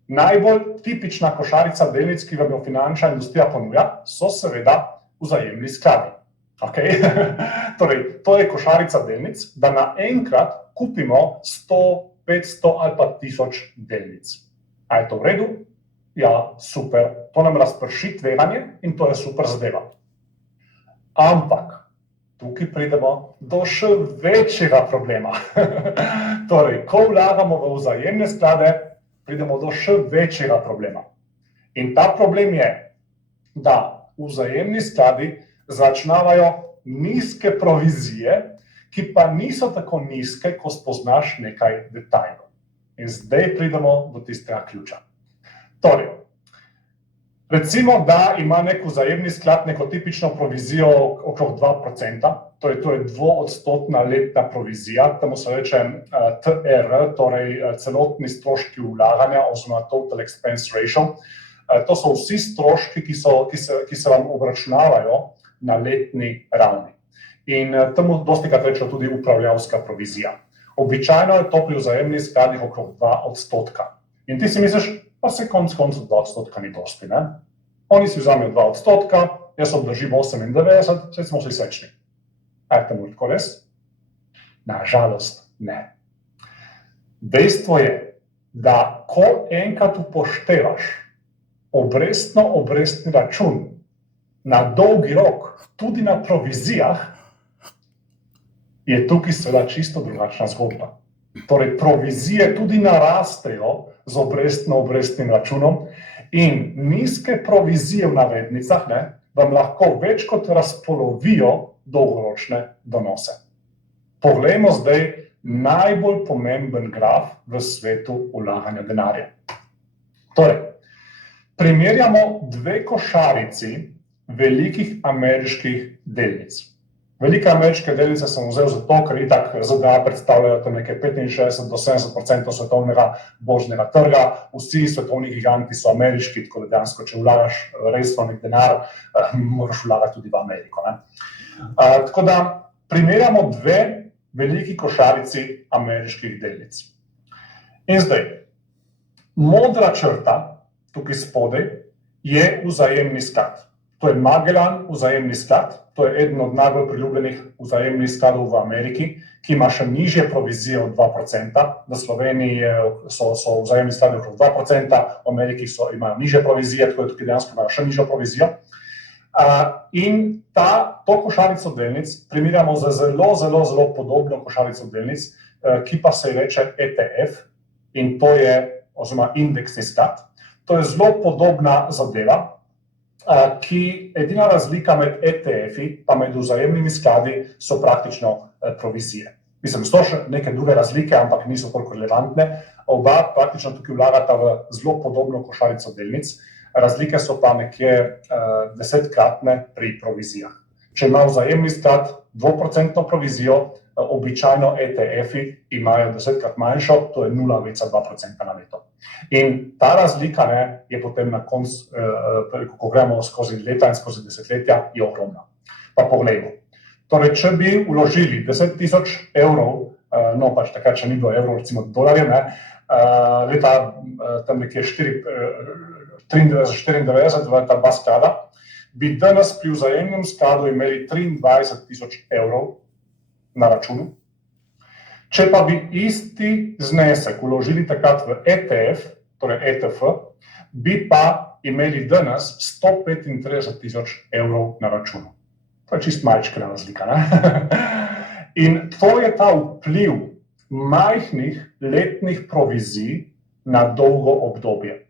najbolj tipična košarica delnic, ki vam jo finančna industrija ponuja, so seveda vzajemni skladi. Okay? Torej, to je košarica delnic, da naenkrat kupimo 100, 500 ali pa 1000 delnic. A je to v redu? Ja, super. To nam razprši tveganje in to je super zadeva. Ampak, tukaj pridemo do še večjega problema. Torej, ko vlagamo v vzajemne sklade, pridemo do še večjega problema. In ta problem je, da vzajemni skladi zaračunavajo nizke provizije, ki pa niso tako nizke, ko spoznaš nekaj detajlov. In zdaj pridemo do tistega ključa. Torej, recimo, da ima nek vzajemni sklad neko tipično provizijo okrog 2%, to je 2% letna provizija, temu se reče TR, torej celotni stroški vlaganja, oziroma Total Expense Ratio. To so vsi stroški, ki se vam obračunavajo na letni ravni. In temu dostikrat rečejo tudi upravljavska provizija. Običajno je to pri vzajemnih skladih okrog 2%. In ti si misliš, pa se konec koncev 2% ni dosti, ne? Oni si vzamejo 2%, jaz obdržim 98%, vse smo vsi srečni. A je temu tako res? Nažalost ne. Dejstvo je, da ko enkrat upoštevaš obrestni račun na dolgi rok, tudi na provizijah, je tukaj seveda čisto drugačna zgodba. Torej, provizije tudi narastejo z obrestnim računom in nizke provizije v navednicah vam lahko več kot razpolovijo dolgoročne donose. Poglejmo zdaj najbolj pomemben graf v svetu vlaganja denarja. Torej, primerjamo dve košarici velikih ameriških delnic. Velike ameriške delnice sem vzel zato, ker itak ZDA predstavljajo tam nekaj 65 do 70% svetovnega borznega trga. Vsi svetovni giganti so ameriški, tako da dejansko, če vlagaš resno nek denar, moraš vlagati tudi v Ameriko. Tako da primerjamo dve veliki košarici ameriških delnic. In zdaj, modra črta, tukaj spodaj, je vzajemni sklad. To je Magellan vzajemni sklad, to je eden od najbolj priljubljenih vzajemnih skladov v Ameriki, ki ima še nižje provizije od 2%. V Sloveniji so vzajemni skladi okrog 2%, v Ameriki imajo nižje provizije, tako da tukaj dejansko imajo še nižjo provizijo. In to košarico delnic primerjamo z zelo podobno košarico delnic, ki pa se reče ETF, in to je, oziroma indeksni sklad. To je zelo podobna zadeva, ki edina razlika med ETF-i pa med vzajemnimi skladi so praktično provizije. Mislim, so še neke druge razlike, ampak niso toliko relevantne. Oba praktično tukaj vlagata v zelo podobno košarico delnic, razlike so pa nekje 10-kratne pri provizijah. Če ima vzajemni sklad 2% provizijo, običajno ETF-i imajo 10-krat manjšo, to je 0,2% na leto. In ta razlika je potem na koncu, ko gremo skozi leta in skozi desetletja, je ogromna. Pa poglejmo. Torej, če bi vložili 10.000 evrov, no pač takrat, če ni bilo evrov, recimo dolarjev, leta tam nekje 93-94 v ta dva sklada, bi danes pri vzajemnem skladu imeli 23.000 evrov na računu. Če pa bi isti znesek vložili takrat v ETF, torej ETF, bi pa imeli danes 135.000 evrov na računu. To je čist majčkena razlika, In to je ta vpliv majhnih letnih provizij na dolgo obdobje,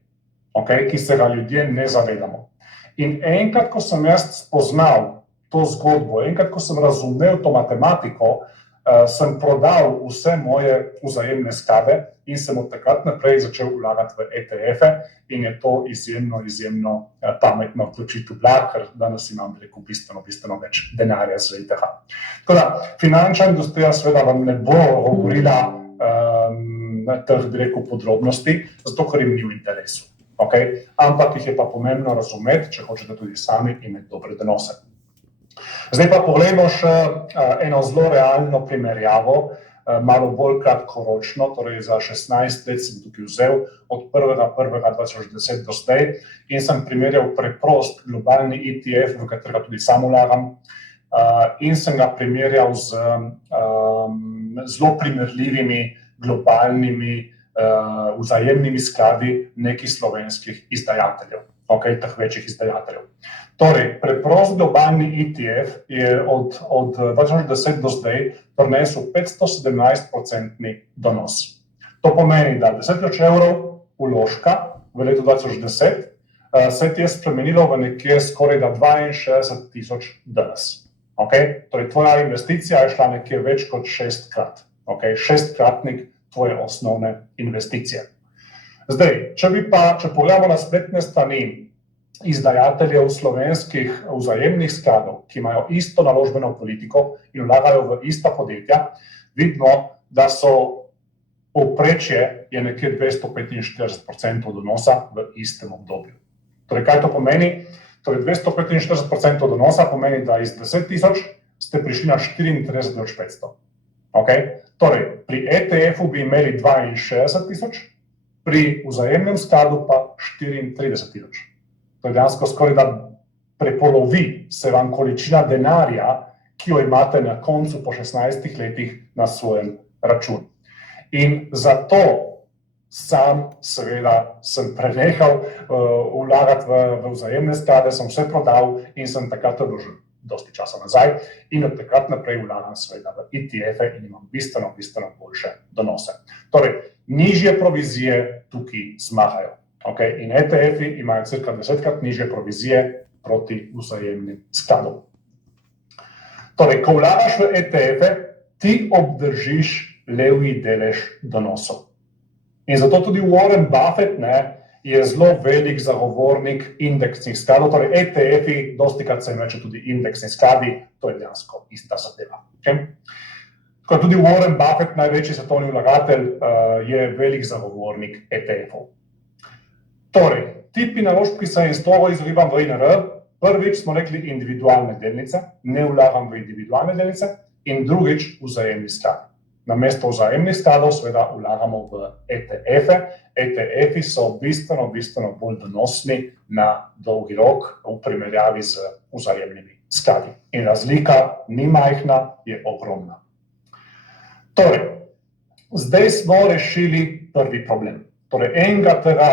ki se ga ljudje ne zavedamo. In enkrat, ko sem jaz spoznal to zgodbo, enkrat, ko sem razumel to matematiko, sem prodal vse moje vzajemne sklade in sem od takrat naprej začel vlagati v ETF-e in je to izjemno pametno odločitev bila, ker danes imam bistveno več denarja z ETH. Tako da, finančna industrija seveda vam ne bo govorila teh, bi rekel, podrobnosti, zato ker jim ni v interesu. Ampak jih je pa pomembno razumeti, če hočete tudi sami imeti dobre donose. Zdaj pa poglejmo še eno zelo realno primerjavo, malo bolj kratkoročno, torej za 16 let sem tukaj vzel od 1.1.2010 do zdaj in sem primerjal preprost globalni ETF, v katerega tudi sam vlagam, in sem ga primerjal z zelo primerljivimi globalnimi vzajemnimi skladi nekih slovenskih izdajateljev. teh večjih izdajateljev. Torej, preprost globalni ETF je od 2010 do zdaj prinesel 517% donos. To pomeni, da 10.000 evrov vložka v letu 2010 se ti je spremenilo v nekje skoraj 62.000 danes. Torej, tvoja investicija je šla nekje več kot 6-krat. Šestkratnik tvoje osnovne investicije. Zdaj, če pogledamo na spletne strani izdajateljev slovenskih vzajemnih skladov, ki imajo isto naložbeno politiko in vlagajo v ista podjetja, vidimo, da so povprečje je nekje 245% donosa v istem obdobju. Torej, kaj to pomeni? Torej, 245% donosa pomeni, da iz 10.000 ste prišli na 34.500. Torej, pri ETF-u bi imeli 62.000, pri vzajemnem skladu pa 34.000. To je dejansko skoraj, da prepolovi se vam količina denarja, ki jo imate na koncu po 16 letih na svojem računu. In zato sam seveda sem prenehal vlagati v vzajemne sklade, sem vse prodal in sem takrat odložil dosti časa nazaj in od takrat naprej vlagam seveda v ETF-e in imam bistveno boljše donose. Torej, nižje provizije tukaj zmagajo. In ETF-i imajo cirka 10-krat nižje provizije proti vzajemnim skladom. Torej, ko vlagaš v ETF-e, ti obdržiš levji delež donosov. In zato tudi Warren Buffett je zelo velik zagovornik indeksnih skladov, torej ETF-i, dostikrat se jim reče tudi indeksni skladi, to je dejansko ista zadeva. Tako tudi Warren Buffett, največji svetovni vlagatelj, je velik zagovornik ETF-ov. Torej, tipi naložb, ki se jim strogo izogibam v INR, prvič smo rekli individualne delnice, ne vlagam v individualne delnice, in drugič vzajemni skladi. Namesto vzajemnih skladov seveda vlagamo v ETF-e. ETF-i so bistveno bolj donosni na dolgi rok v primerjavi z vzajemnimi skladi. In razlika ni majhna, je ogromna. Torej, zdaj smo rešili prvi problem. Torej, enega tega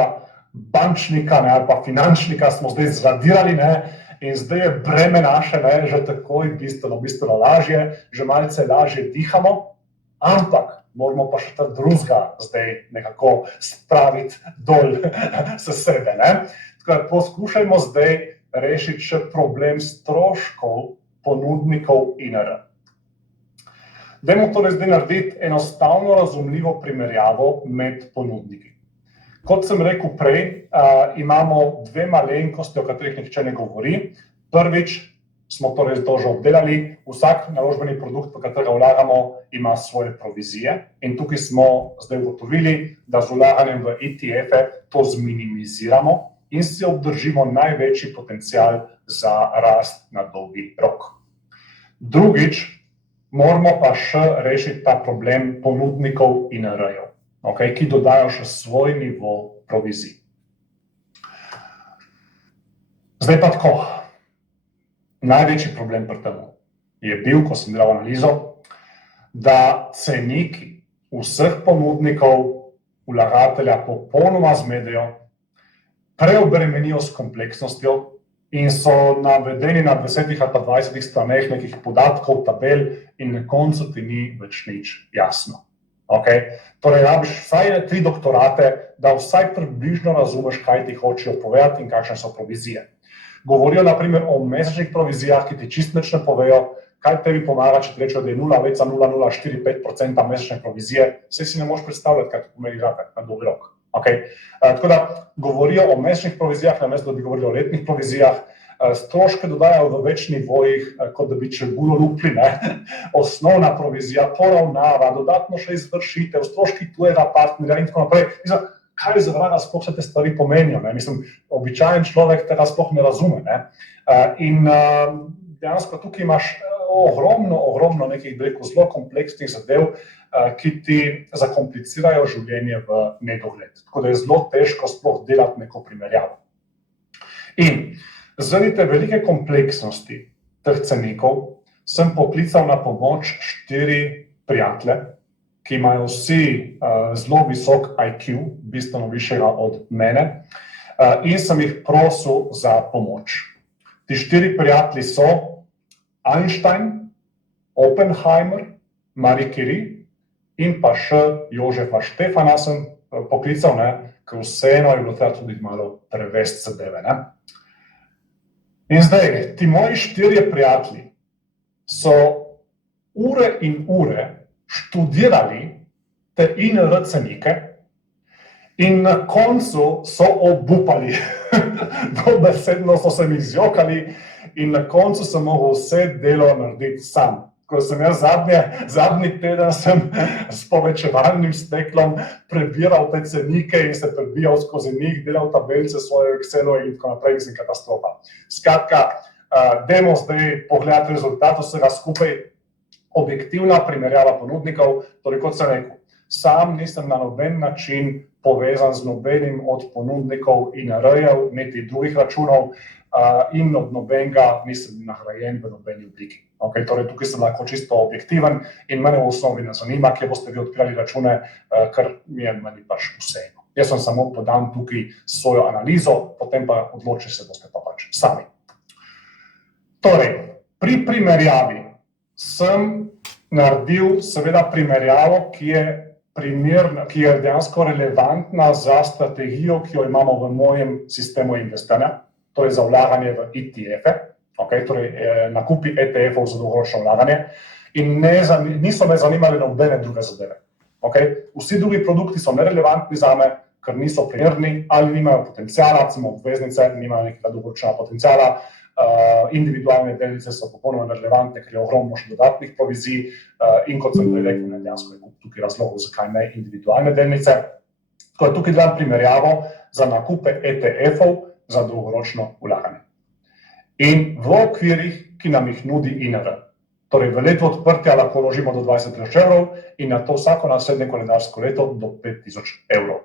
bančnika ali pa finančnika smo zdaj zradirali, in zdaj je breme naše že takoj bistveno lažje, že malce lažje dihamo, ampak moramo pa še ta drugega zdaj nekako spraviti dol s sebe. Tako da poskušajmo zdaj rešiti še problem stroškov ponudnikov INR. Dajmo torej zdaj narediti enostavno razumljivo primerjavo med ponudniki. Kot sem rekel prej, imamo dve malenkosti, o katerih nihče ne govori. Prvič, smo torej to že obdelali, vsak naložbeni produkt, v katerega vlagamo, ima svoje provizije in tukaj smo zdaj ugotovili, da z vlaganjem v ETF-e to zminimiziramo in si obdržimo največji potencial za rast na dolgi rok. Drugič, moramo pa še rešiti ta problem ponudnikov INR-jev, ki dodajo še svoj nivo provizij. Zdaj pa tako. Največji problem pri tem je bil, ko sem delal analizo, da ceniki vseh ponudnikov vlagatelja popolnoma zmedejo, preobremenijo s kompleksnostjo in so navedeni na 10 ali pa 20 straneh nekih podatkov, tabel in na koncu ti ni več nič jasno. Torej, rabiš vsaj 3 doktorate, da vsaj približno razumeš, kaj ti hočejo povedati in kakšne so provizije. Govorijo naprimer o mesečnih provizijah, ki ti čisto nič ne povejo, kaj tebi pomaga, če ti rečejo, da je 0,0045% mesečne provizije, saj si ne moreš predstavljati, kaj to pomeni na dolgi rok. Tako da govorijo o mesečnih provizijah, namesto da bi govorili o letnih provizijah, stroške dodajajo v več nivojih, kot da bi čebulo lupli, osnovna provizija, poravnava, dodatno še izvršitev, stroški tujega partnerja in tako naprej. Kaj za vraga sploh se te stvari pomenijo? Običajen človek tega sploh ne razume. In dejansko tukaj imaš ogromno nekih zelo kompleksnih zadev, ki ti zakomplicirajo življenje v nedogled. Tako da je zelo težko sploh delati neko primerjavo. In zaradi te velike kompleksnosti teh cenikov sem poklical na pomoč 4 prijatelje, ki imajo vsi zelo visok IQ, bistveno višjega od mene, in sem jih prosil za pomoč. Ti 4 prijatelji so Einstein, Oppenheimer, Marie Curie in pa še Jožefa Štefana sem poklical, ker vseeno je bilo treba tudi malo prevesti zadeve. In zdaj, ti moji 4 prijatelji so ure in ure študirali te INR cenike in na koncu so obupali. Dobesedno so se mi zjokali in na koncu sem mogel vse delo narediti sam. Ko sem jaz zadnji teden sem s povečevalnim steklom prebiral te cenike in se prebijal skozi njih, delal tabelice svoje Excelu in tako naprej, mislim, katastrofa. Skratka, dajmo zdaj pogledati rezultat vsega skupaj. Objektivna primerjava ponudnikov, torej kot sem rekel, sam nisem na noben način povezan z nobenim od ponudnikov INR-jev, niti drugih računov in od nobenega nisem nagrajen v nobeni obliki. Okay, torej tukaj sem lahko čisto objektiven in mene v osnovi ne zanima, kje boste vi odpirali račune, ker mi je meni pač vseeno. Jaz sem samo podam tukaj svojo analizo, potem pa odločili se boste pa pač sami. Torej, pri primerjavi sem naredil seveda primerjavo, ki je dejansko relevantna za strategijo, ki jo imamo v mojem sistemu investiranja, torej za vlaganje v ETF-e, torej nakupi ETF-ov za dolgoročno vlaganje in niso me zanimali nobene druge zadeve. Vsi drugi produkti so nerelevantni zame, ker niso primerni ali nimajo potencijala, recimo obveznice nimajo nekega dolgoročnega potencijala, individualne delnice so popolnoma nerelevantne, ker je ogromno še dodatnih provizij in kot sem rekel, dejansko je tukaj razlogov, zakaj ne individualne delnice. Tako da tukaj dam primerjavo za nakupe ETF-ov za dolgoročno vlaganje. In v okvirih, ki nam jih nudi INR. Torej v letu odprtja lahko vložimo do 20.000 evrov in na to vsako naslednje koledarsko leto do 5.000 evrov.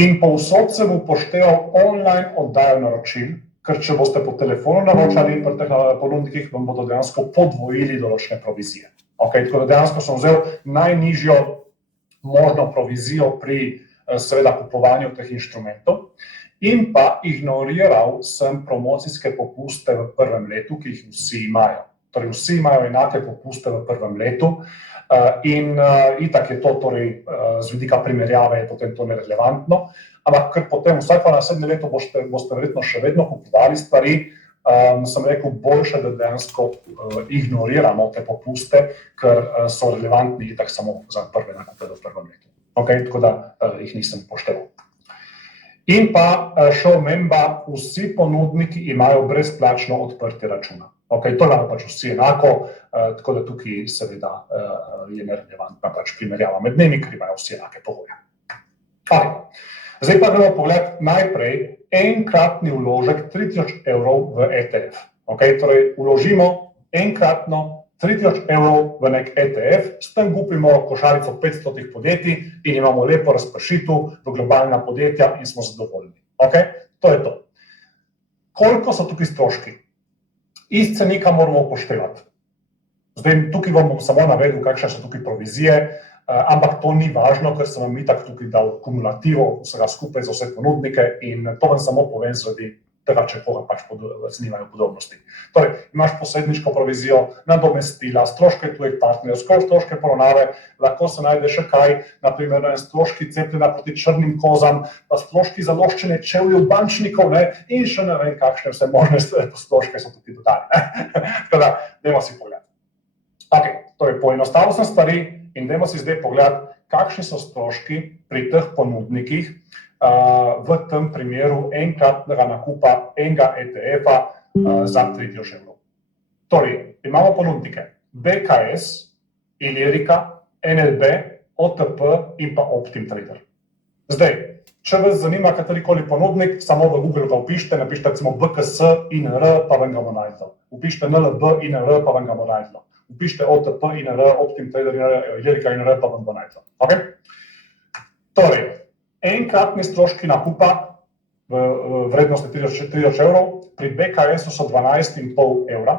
In povsod sem upošteval online oddajo naročil, ker če boste po telefonu naročali pri teh ponudnikih, vam bodo dejansko podvojili določene provizije. Tako da dejansko sem vzel najnižjo možno provizijo pri seveda kupovanju teh inštrumentov in pa ignoriral sem promocijske popuste v prvem letu, ki jih vsi imajo. Torej vsi imajo enake popuste v prvem letu in itak je to torej z vidika primerjave je potem to nerelevantno, ampak ker potem vsaj pa naslednje leto boste verjetno še vedno kupovali stvari, sem rekel boljše, da dejansko ignoriramo te popuste, ker so relevantni itak samo za prve nakupe v prvem letu. Tako da jih nisem pošteval. In pa še omemba, vsi ponudniki imajo brezplačno odprtje računa. To imamo pač vsi enako, tako da tukaj seveda je nerelevantna pač primerjava med njimi, ker imajo vsi enake pogoje. Zdaj pa gremo pogled najprej enkratni vložek 3.000 evrov v ETF. Torej vložimo enkratno 3.000 evrov v nek ETF, s tem kupimo košarico 500 podjetij in imamo lepo razpršitev v globalna podjetja in smo zadovoljni. To je to. Koliko so tukaj stroški? Iz cenika moramo upoštevati. Zdaj tukaj vam bom samo navedel, kakšne so tukaj provizije, ampak to ni važno, ker sem vam itak tukaj dal kumulativo vsega skupaj za vse ponudnike in to vam samo povem zaradi tega, če koga pač zanimajo podrobnosti. Torej, imaš posredniško provizijo, nadomestila, stroške tujih partnerjev, stroške poravnave, lahko se najde še kaj, naprimer stroški cepljenja proti črnim kozam, pa stroški zaloščene čevljev bančnikov in še ne vem, kakšne vse možne stroške so tukaj dodali. Tako da, dajmo si pogledati. Torej, poenostavil sem stvari in dajmo si zdaj pogledati, kakšni so stroški pri teh ponudnikih v tem primeru enkratnega nakupa enega ETF-a za 3.000 evrov. Torej, imamo ponudnike BKS, Ilirika, NLB, OTP in pa Optim Trader. Zdaj, če vas zanima katerikoli ponudnik, samo v Google ga vpište, napište recimo BKS, INR, pa vam ga bo najdlo. Vpište NLB, INR, pa vam ga bo najdlo. Vpište OTP, INR, Optim Trader, Ilirika, INR, pa vam bo najdlo. Torej, enkratni stroški nakupa v vrednosti 3.000 evrov, pri BKS-u so 12,5 evra,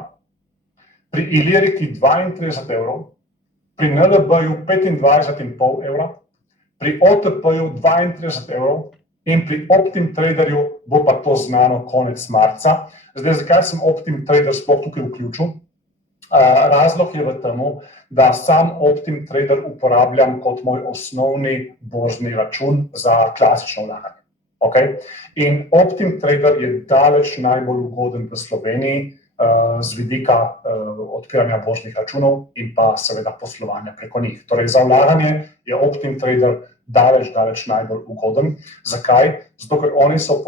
pri Iliriki 32 evrov, pri NLB-ju 25,5 evra, pri OTP-ju 32 evrov, in pri OptimTraderju bo pa to znano konec marca. Zdaj, zakaj sem OptimTrader sploh tukaj vključil? Razlog je v tem, da sam OptimTrader uporabljam kot moj osnovni borzni račun za klasično vlaganje. Okay? In OptimTrader je daleč najbolj ugoden v Sloveniji z vidika odpiranja borznih računov in pa seveda poslovanja preko njih. Torej, za vlaganje je OptimTrader daleč najbolj ugoden. Zakaj? Zato, ker oni so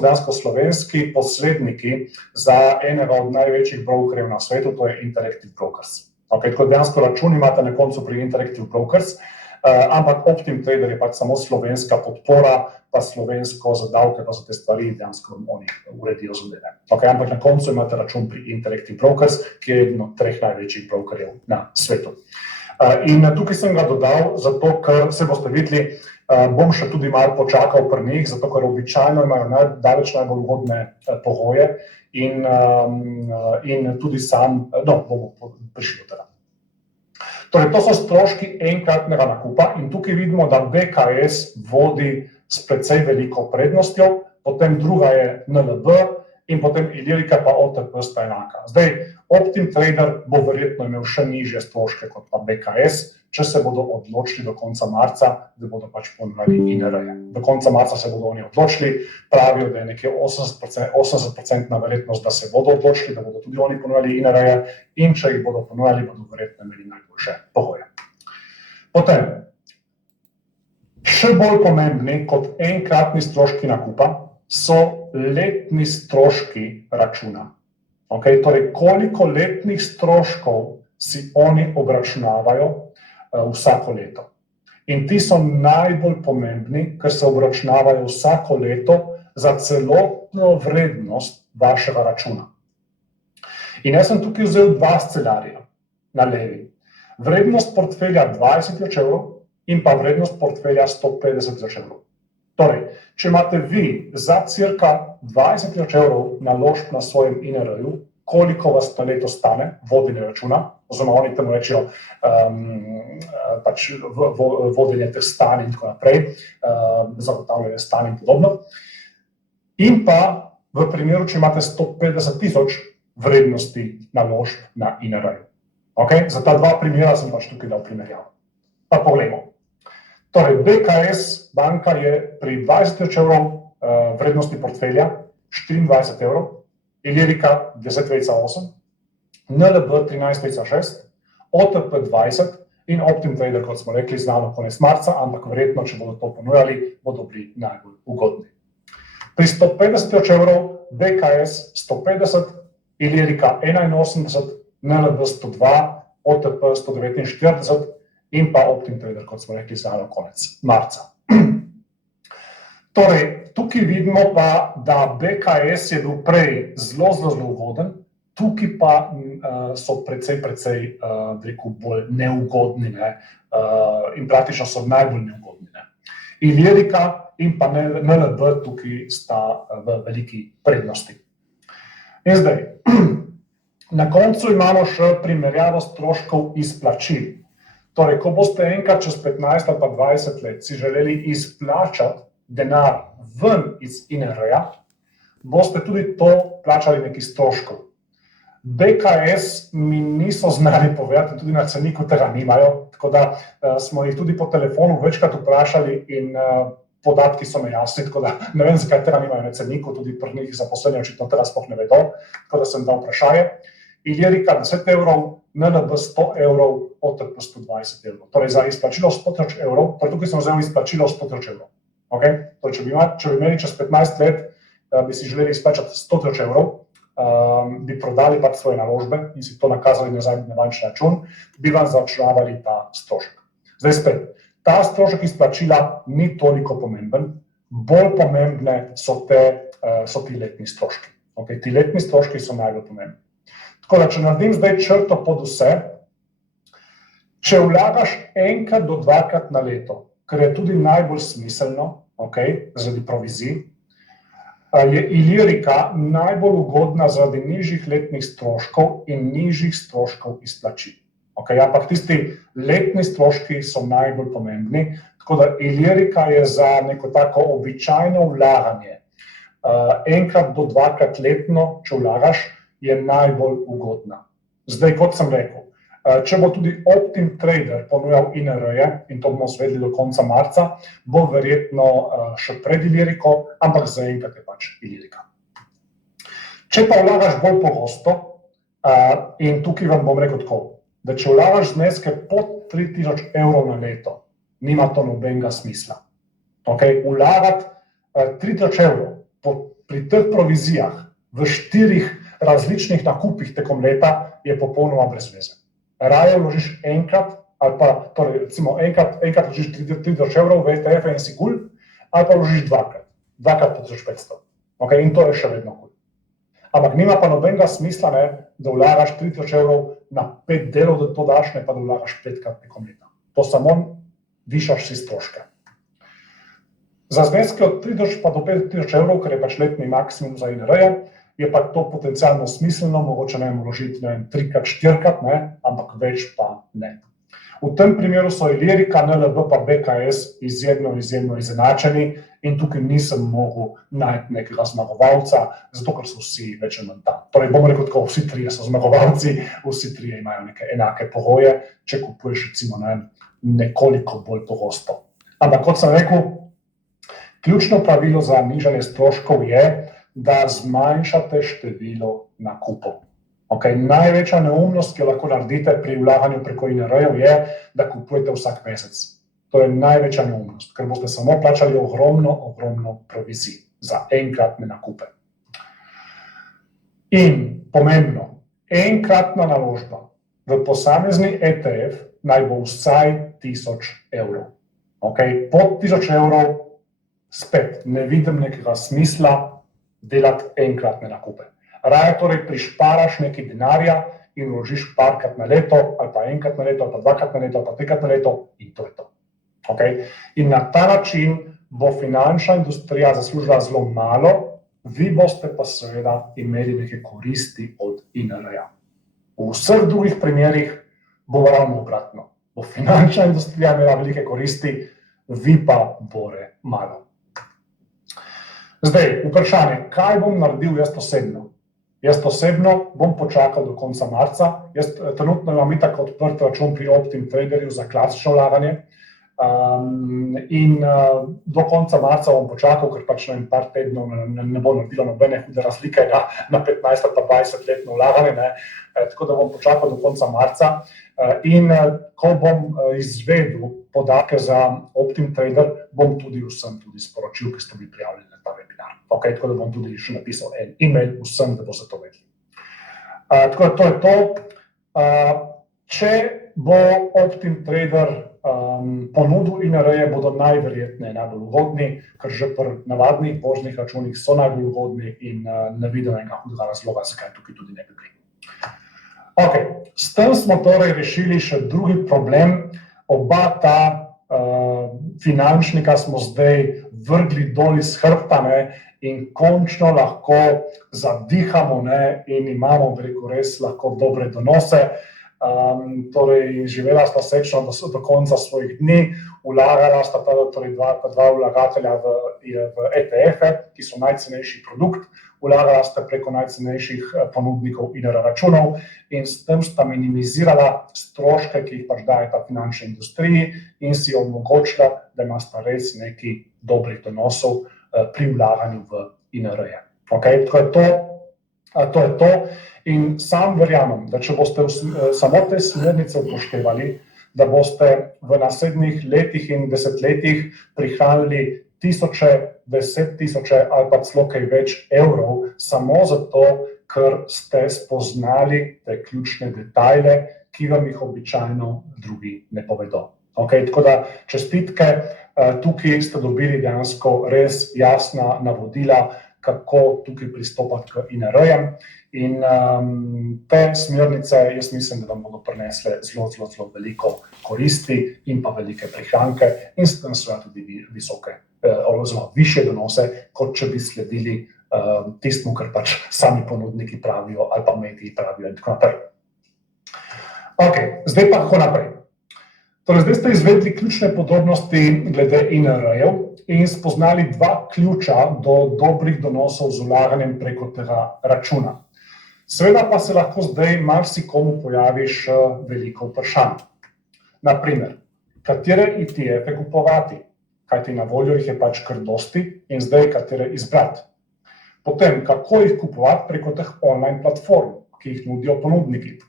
dejansko slovenski posredniki za enega od največjih brokerjev na svetu, to je Interactive Brokers. Okay, tako dejansko račun imate na koncu pri Interactive Brokers, ampak OptimTrader je pač samo slovenska podpora, pa slovensko za davke, pa za te stvari dejansko oni uredijo zadeve. Okay, ampak na koncu imate račun pri Interactive Brokers, ki je eden od 3 največjih brokerjev na svetu. In tukaj sem ga dodal, zato ker se boste videli, bom še tudi malo počakal pri njih, zato ker običajno imajo daleč najbolj ugodne pogoje in tudi sam, bomo prišli do tega. Torej, to so stroški enkratnega nakupa in tukaj vidimo, da BKS vodi s precej veliko prednostjo, potem druga je NLB in potem Ilirika pa OTP sta enaka. Zdaj, OptimTrader bo verjetno imel še nižje stroške kot pa BKS, če se bodo odločili do konca marca, da bodo pač ponudili INR-je. Do konca marca se bodo oni odločili, pravijo, da je nekje 80% verjetnost, da se bodo odločili, da bodo tudi oni ponudili INR-je in če jih bodo ponudili, bodo verjetno imeli najboljše pogoje. Potem, še bolj pomembni kot enkratni stroški nakupa so letni stroški računa. Okay, torej, koliko letnih stroškov si oni obračunavajo vsako leto. In ti so najbolj pomembni, ker se obračunavajo vsako leto za celotno vrednost vašega računa. In jaz sem tukaj vzel 2 scenarija na levi. Vrednost portfelja 20.000 evrov in pa vrednost portfelja 150.000 evrov. Torej, če imate vi za cirka 20.000 evrov naložb na svojem INR-ju, koliko vas na leto stane vodenje računa, oziroma oni temu rečejo pač vodenje teh stanj in tako naprej, zagotavljanje stanj in podobno. In pa v primeru, če imate 150.000 vrednosti naložb na INR-ju. Okay? Za ta 2 primera sem pač tukaj dal primerjavo. Pa poglejmo. Torej, BKS banka je pri 20.000 evrov vrednosti portfelja 24 evrov, Ilirika 10,8, NLB 13,6, OTP 20 in OptimTrader, kot smo rekli, znano konec marca, ampak verjetno, če bodo to ponujali, bodo bili najbolj ugodni. Pri 150.000 evrov BKS 150, Ilirika 81, NLB 102, OTP 149 in pa OptimTrader, kot smo rekli, znano konec marca. Torej, tukaj vidimo pa, da BKS je bil prej zelo ugoden, tukaj pa so precej bolj neugodni in praktično so najbolj neugodni. Ilirika in pa NLB tukaj sta v veliki prednosti. In zdaj, na koncu imamo še primerjavo stroškov izplačil. Torej, ko boste enkrat čez 15 ali pa 20 let si želeli izplačati denar ven iz INR-ja, boste tudi to plačali nekaj stroškov. BKS mi niso znali povedati, tudi na ceniku tega nimajo, tako da smo jih tudi po telefonu večkrat vprašali in podatki so mi jasni, tako da ne vem, zakaj tega nimajo na ceniku, tudi pri njih zaposleni očitno tega sploh ne vedo, tako da sem dal vprašanje. Ilirika 10 evrov, NLB 100 evrov, OTP 120 evrov. Torej, za izplačilo 100.000 evrov, torej tukaj sem vzel izplačilo 100.000 evrov. Okay? Torej, če bi imeli čez 15 let, bi si želeli izplačati 100.000 evrov, bi prodali pač svoje naložbe in si to nakazali nazaj na bančni račun, bi vam zaračunavali ta strošek. Zdaj spet, ta strošek izplačila ni toliko pomemben, bolj pomembne so ti letni stroški. Okay? Ti letni stroški so najbolj pomembni. Tako da, če naredim zdaj črto pod vse, če vlagaš enkrat do 2krat na leto, kar je tudi najbolj smiselno, zaradi provizij, je Ilirika najbolj ugodna zaradi nižjih letnih stroškov in nižjih stroškov izplačil. Okay? Ampak tisti letni stroški so najbolj pomembni, tako da Ilirika je za neko tako običajno vlaganje. Enkrat do dvakrat letno, če vlagaš, je najbolj ugodna. Zdaj, kot sem rekel, če bo tudi Optim Trader ponujal INR-je, in to bomo svedli do konca marca, bo verjetno še pred Iliriko, ampak zaenkrat je pač Ilirika. Če pa vlagaš bolj pogosto, in tukaj vam bom rekel tako, da če vlagaš zneske pod 3000 evrov na leto, nima to nobenega smisla. Okay? Vlagati 3000 evrov pri teh provizijah v 4 različnih nakupih tekom leta je popolnoma brez veze. Raje vložiš enkrat, ali pa torej, recimo enkrat vložiš 3000 evrov v ETF in si cool, ali pa vložiš dvakrat 1500. Okay? In to je še vedno cool. Ampak nima pa nobenega smisla, ne, da vlagaš 3000 evrov na 5 delov, da to daš, ne pa da vlagaš 5krat tekom leta. To samo višaš si stroške. Za zneske od 3000 pa do 5000 evrov, ker je pač letni maksimum za INR-je, je pa to potencialno smiselno, mogoče ne vložiti 3krat, 4krat, ampak več pa ne. V tem primeru so Ilirika, NLB pa BKS izjemno izenačeni in tukaj nisem mogel najti nekega zmagovalca, zato ker so vsi več ali manj tam. Torej, bom rekel tako, vsi trije so zmagovalci, vsi trije imajo neke enake pogoje, če kupuješ recimo nekoliko bolj pogosto. Ampak kot sem rekel, ključno pravilo za nižanje stroškov je, da zmanjšate število nakupov. Okay? Največja neumnost, ki jo lahko naredite pri vlaganju preko INR-jev je, da kupujete vsak mesec. To je največja neumnost, ker boste samo plačali ogromno provizij za enkratne nakupe. In pomembno, enkratna naložba v posamezni ETF naj bo vsaj 1000 evrov. Okay? Pod 1000 evrov spet ne vidim nekega smisla delati enkratne nakupe. Raje torej prišparaš nekaj denarja in vložiš parkrat na leto, ali pa enkrat na leto, ali pa dvakrat na leto, ali pa trikrat na leto in to je to. Okay? In na ta način bo finančna industrija zaslužila zelo malo, vi boste pa seveda imeli neke koristi od INR-ja. V vseh drugih primerih bo ravno obratno. Bo finančna industrija imela velike koristi, vi pa bore malo. Zdaj, vprašanje, kaj bom naredil jaz osebno? Jaz osebno bom počakal do konca marca. Jaz trenutno imam itak odprt račun pri Optim Traderju za klasično vlaganje. In do konca marca bom počakal, ker pač par tednov ne bo naredilo nobene hude razlike na 15 ali pa 20 letno vlaganje. Tako da bom počakal do konca marca. In ko bom izvedel podatke za Optim Trader, bom tudi vsem sporočil, ki ste bili prijavljeni na ta webinar. Okay, tako da bom tudi še napisal en e-mail vsem, da boste to vedeli. Tako da to je to. Če bo Optim Trader ponudil INR-je, bodo najverjetneje najbolj ugodni, ker že pri navadnih borznih računih so najbolj ugodni in ne vidim enega hudega razloga, zakaj tukaj tudi ne bi bili. Okay. S tem smo torej rešili še drugi problem. Oba ta finančnika smo zdaj vrgli dol iz hrbta in končno lahko zadihamo in imamo res lahko dobre donose. Torej, živela sta sečno do konca svojih dni, vlagala sta torej dva vlagatelja v ETF-e, ki so najcenejši produkt, vlagala sta preko najcenejših ponudnikov INR računov in s tem sta minimizirala stroške, ki jih pač dajeta finančni industriji in si omogočila, da ima sta res nekaj dobrih donosov pri vlaganju v INR-je. Okay? To je to. In sam verjamem, da če boste samo te smernice upoštevali, da boste v naslednjih letih in desetletjih prihranili tisoče, 10 000 ali pa celo kaj več evrov, samo zato, ker ste spoznali te ključne detajle, ki vam jih običajno drugi ne povedo. Okay? Tako da čestitke, tukaj ste dobili dejansko res jasna navodila, kako tukaj pristopati k INR-jem. In te smernice, jaz mislim, da vam bodo prinesle zelo veliko koristi in pa velike prihranke in s tem seveda tudi višje donose, kot če bi sledili tistemu, kar pač sami ponudniki pravijo ali pa mediji pravijo in tako naprej. Zdaj pa kako naprej. Torej, zdaj ste izvedli ključne podrobnosti glede INR-jev in spoznali dva ključa do dobrih donosov z vlaganjem preko tega računa. Seveda pa se lahko zdaj marsikomu pojaviš veliko vprašanj. Naprimer, katere ETF-e kupovati, kajti na voljo jih je pač kar dosti in zdaj katere izbrati. Potem, kako jih kupovati preko teh online platform, ki jih nudijo ponudniki.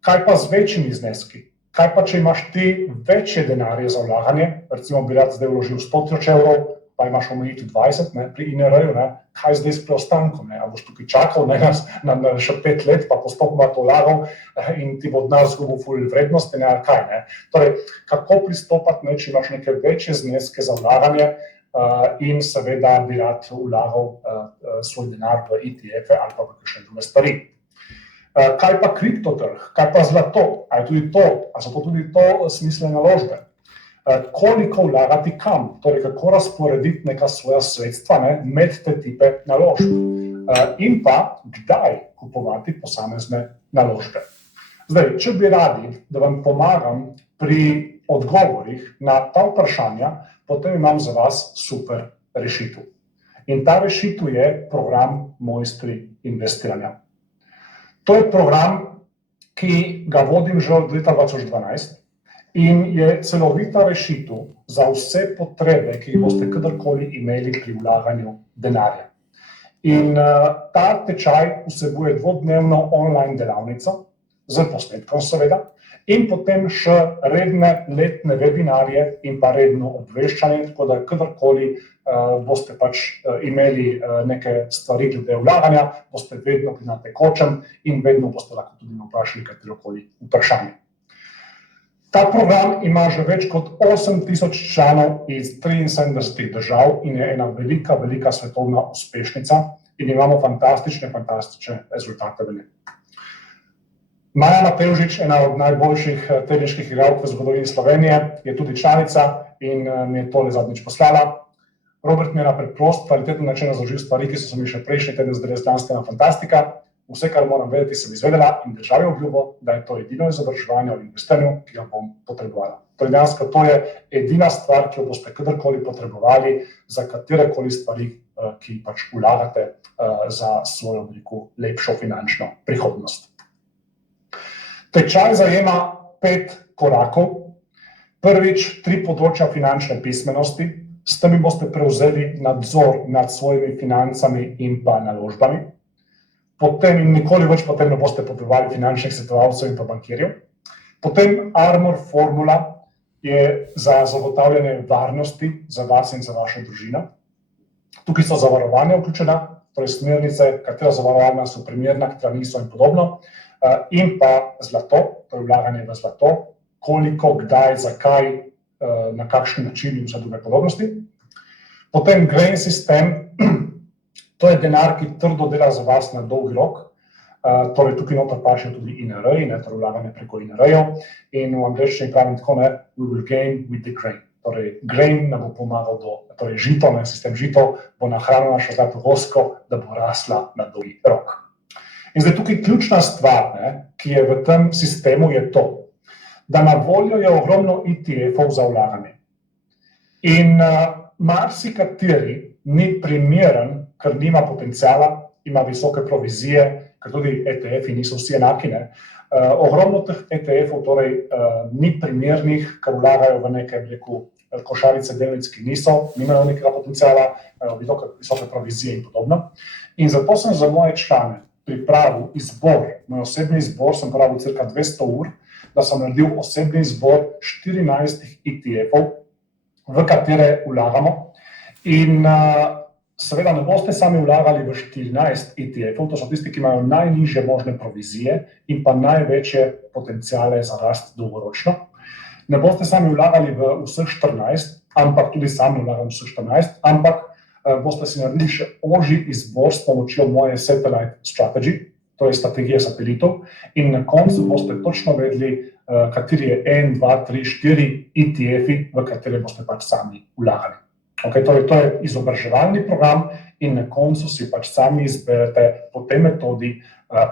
Kaj pa z večjimi zneski? Kaj pa, če imaš ti večje denarje za vlaganje, recimo bi rad zdaj vložil 100.000 evrov, pa imaš omejitev 20, pri INR-ju, kaj zdaj s preostankom? A boš tukaj čakal na še 5 let, pa postopoma to vlagal in ti bo denar izgubil ful vrednosti, ali kaj? Torej, kako pristopati, če imaš neke večje zneske za vlaganje in seveda bi rad vlagal svoj denar v ETF-e ali pa v kakšne druge stvari. Kaj pa kriptotrg, kaj pa zlato, ali so to tudi smiselne naložbe? Koliko vlagati kam, torej kako razporediti neka svoja sredstva med te tipe naložb in pa kdaj kupovati posamezne naložbe. Zdaj, če bi radi, da vam pomagam pri odgovorih na ta vprašanja, potem imam za vas super rešitev. In ta rešitev je program Mojstri investiranja. To je program, ki ga vodim že od leta 2012 in je celovita rešitev za vse potrebe, ki jih boste kadarkoli imeli pri vlaganju denarja. In ta tečaj vsebuje dvodnevno online delavnico, z posnetkom seveda, in potem še redne letne webinarje in pa redno obveščanje, tako da kadarkoli boste pač imeli neke stvari glede vlaganja, boste vedno na tekočem in vedno boste lahko tudi vprašali katerokoli vprašanje. Ta program ima že več kot 8.000 članov iz 73 držav in je ena velika svetovna uspešnica in imamo fantastične rezultate v njej. Maja Matevžič, ena od najboljših teniških igralk v zgodovini Slovenije, je tudi članica in mi je tole zadnjič poslala. Robert mi je na preprost, kvaliteten način razložil stvari, ki so mi še prejšnji teden zdaj znanstvena fantastika. Vse, kar moram vedeti, sem izvedela in državi obljubo, da je to edino izobraževanje o investiranju, ki ga bom potrebovala. Torej, dejansko to je edina stvar, ki jo boste kadarkoli potrebovali za katerekoli stvari, ki pač vlagate za svojo lepšo finančno prihodnost. Tečaj zajema 5 korakov. Prvič, 3 področja finančne pismenosti. S tem boste prevzeli nadzor nad svojimi financami in pa naložbami. Potem in nikoli več potem ne boste potrebovali finančnih svetovalcev in pa bankirjev. Potem Armor formula je za zagotavljanje varnosti za vas in za vašo družino. Tukaj so zavarovanja vključena, torej smernice, katera zavarovanja so primerna, katera niso in podobno. In pa zlato, torej vlaganje v zlato, koliko, kdaj, zakaj, na kakšen način in vse druge podobnosti. Potem grain sistem, to je denar, ki trdo dela za vas na dolgi rok, torej tukaj noter pašejo tudi INR-ji, torej vlaganje preko INR-jev in v angleščini pravim tako, we will gain with the grain. Torej grain nam bo pomagal torej žito, sistem žito bo nahranil našo zlato vosko, da bo rasla na dolgi rok. In zdaj tukaj ključna stvar, ki je v tem sistemu, je to, da na voljo je ogromno ETF-ov za vlaganje. In marsikateri ni primeren, ker nima potenciala, ima visoke provizije, ker tudi ETF-i niso vsi enaki. Ogromno teh ETF-ov torej ni primernih, ker vlagajo v neke košarice delnic, ki nimajo nekega potenciala, visoke provizije in podobno. In zato sem za moje člane pripravil izbor, moj osebni izbor, sem porabil cirka 200 ur, da sem naredil osebni izbor 14 ETF-ov, v katere vlagamo. In seveda ne boste sami vlagali v 14 ETF-ov, to so tisti, ki imajo najnižje možne provizije in pa največje potenciale za rast dolgoročno. Ne boste sami vlagali v vseh 14, ampak tudi sami vlagali v vseh 14, ampak boste si naredili še ožji izbor s pomočjo moje Satellite Strategy, to je strategija satelitov, in na koncu boste točno vedeli, kateri je 1, 2, 3, 4 ETF-i, v katere boste pač sami vlagali. Torej, to je izobraževalni program in na koncu si pač sami izberete po tej metodi,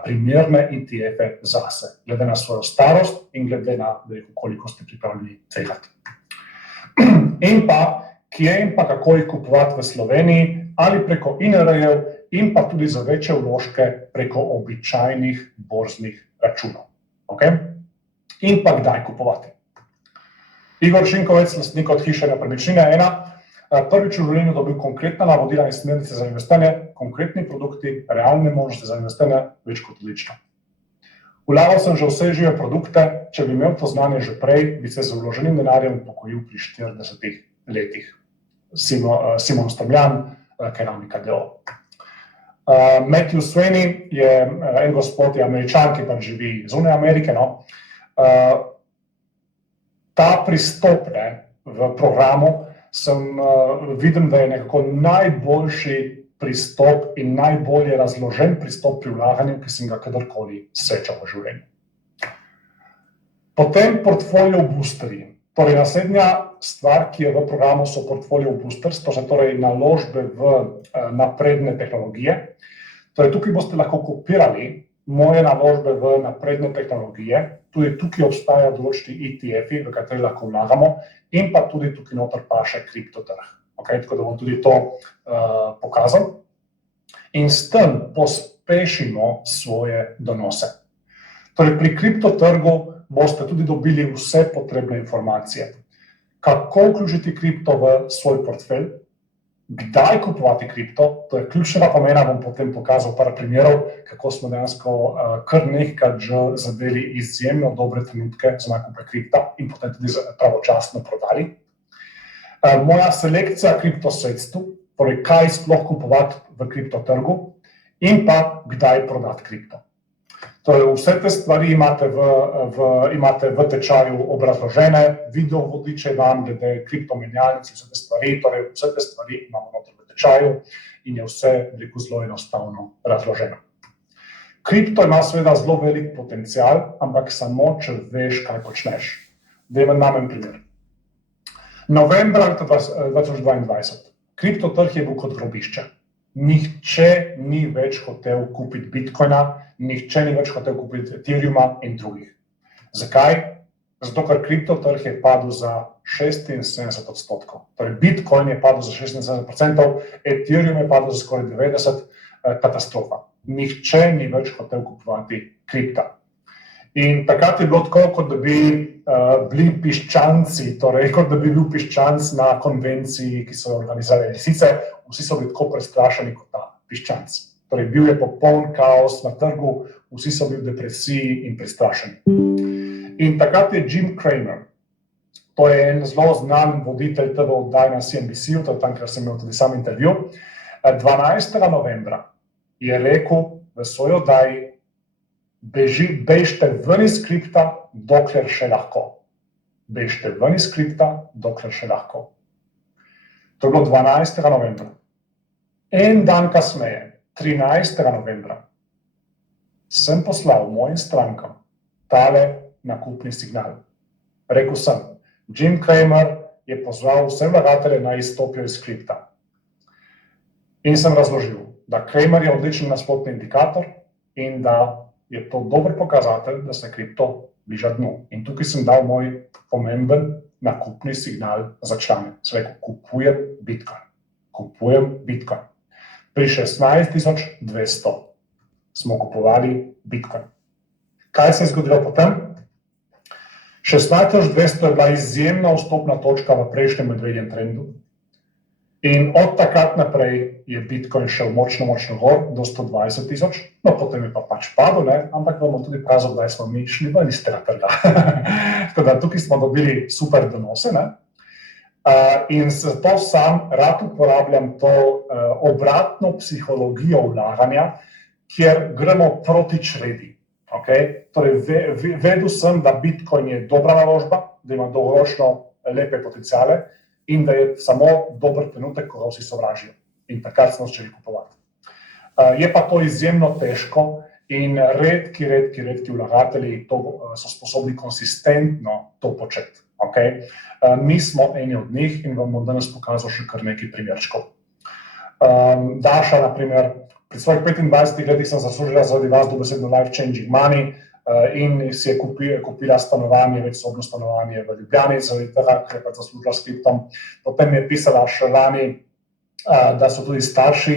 primerne ETF-e zase, glede na svojo starost in glede na, koliko ste pripravljeni tvegati. In pa, kje in pa kako jih kupovati v Sloveniji, ali preko INR-jev in pa tudi za večje vložke preko običajnih borznih računov. Okay? In pa kdaj kupovati. Igor Šinkovec, lastnik od hiše Nepremičnine 1, prvič v življenju dobil konkretna navodila in smernice za investiranje, konkretni produkti, realne možnosti za investiranje, več kot odlično. Vlagal sem že vse žive produkte, če bi imel to znanje že prej, bi se z vloženim denarjem upokojil pri 40 letih. Simon Strmljan, Keramika d.o.o. Matthew Sweeney je en gospod, je Američan, ki pa živi zunaj Amerike. Ta pristop v programu vidim, da je nekako najboljši pristop in najbolje razložen pristop pri vlaganju, ki sem ga kadarkoli srečal v življenju. Potem portfolio boosterji. Torej, naslednja stvar, ki je v programu, so portfolio boosters, to so torej naložbe v napredne tehnologije. Torej, tukaj boste lahko kopirali moje naložbe v napredne tehnologije, tudi tukaj obstajajo določeni ETF-i, v kateri lahko vlagamo, in pa tudi tukaj noter paše kriptotrg. Okay? Tako da bom tudi to pokazal. In s tem pospešimo svoje donose. Torej, pri kriptotrgu boste tudi dobili vse potrebne informacije. Kako vključiti kripto v svoj portfelj, kdaj kupovati kripto, to je ključnega pomena, bom potem pokazal par primerov, kako smo dejansko kar nekaj že zadeli izjemno dobre trenutke za nakupe kripta in potem tudi pravočasno prodali. Moja selekcija kriptosredstev, torej kaj sploh kupovati v kriptotrgu in pa kdaj prodati kripto. Torej, vse te stvari imate v tečaju obrazložene, video vodiče vam glede kriptomenjalnic, vse te stvari, torej vse te stvari imamo noter v tečaju in je vse zelo enostavno razloženo. Kripto ima seveda zelo velik potencial, ampak samo, če veš, kaj počneš. Dajmo primer. Novembra 2022. Kriptotrg je bil kot grobišče. Nihče ni več hotel kupiti Bitcoina, nihče ni več hotel kupiti Ethereuma in drugih. Zakaj? Zato, ker kriptotrg je padel za 76%. Torej, Bitcoin je padel za 76%, Ethereum je padel za skoraj 90%, katastrofa. Nihče ni več hotel kupovati kripta. In takrat je bilo tako, kot da bi bili piščanci, torej kot da bi bil piščanc na konvenciji, ki so organizirali lisice, vsi so bili tako prestrašeni kot ta piščanc. Torej, bil je popoln kaos na trgu, vsi so bili v depresiji in prestrašeni. In takrat je Jim Cramer, to je en zelo znan voditelj TV oddaj na CNBC-u, to je tam, kjer sem imel tudi sam intervju, 12. novembra je rekel v svoji oddaji: bežite ven iz kripta, dokler še lahko. Bežite ven iz kripta, dokler še lahko. To je bilo 12. novembra. En dan kasneje, 13. novembra, sem poslal mojim strankam tale nakupni signal. Rekel sem, Jim Cramer je pozval vse vlagatelje, naj izstopijo iz kripta. In sem razložil, da Cramer je odličen nasprotni indikator in da je to dober pokazatelj, da se kripto bliža dnu. In tukaj sem dal moj pomemben nakupni signal za člane. Sem rekel, kupujem Bitcoin. Kupujem Bitcoin. Pri 16.200 smo kupovali Bitcoin. Kaj se je zgodilo potem? 16.200 je bila izjemna vstopna točka v prejšnjem medvedjem trendu. In od takrat naprej je Bitcoin šel močno gor do 120.000, no potem je pa pač padel, ampak bomo tudi pokazali, da smo mi šli ven iz tega trga. Tako da tukaj smo dobili super donose. In zato sam rad uporabljam to obratno psihologijo vlaganja, kjer gremo proti čredi. Okay? Torej, vedel sem, da Bitcoin je dobra naložba, da ima dolgoročno lepe potenciale, in da je samo dober trenutek, ko ga vsi sovražijo. In takrat smo začeli kupovati. Je pa to izjemno težko in redki vlagatelji so sposobni konsistentno to početi. Okay? Mi smo eni od njih in vam bom danes pokazal še kar nekaj primerčkov. Daša, na primer, Pri svojih 25 letih sem zaslužila zaradi vas dobesedno life-changing money in si je kupila stanovanje, večsobno stanovanje v Ljubljani, zaradi tega, ker je pa zaslužila s kriptom. Potem mi je pisala še lani, da so tudi starši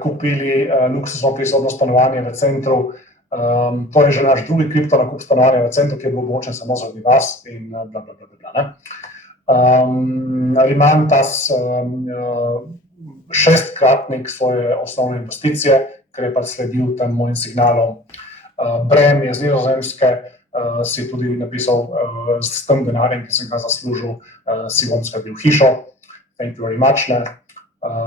kupili luksuzno prisobno stanovanje v centru. To je že naš drugi kripto nakup stanovanja v centru, ki je bil odločen samo zaradi vas in blablabla. Imam ta šestkratnik svoje osnovne investicije, ker je pa sledil tem mojim signalom. Brem je z Nizozemske, si tudi napisal s tem denarjem, ki sem ga zaslužil, si bom skrbel hišo. Thank you very much.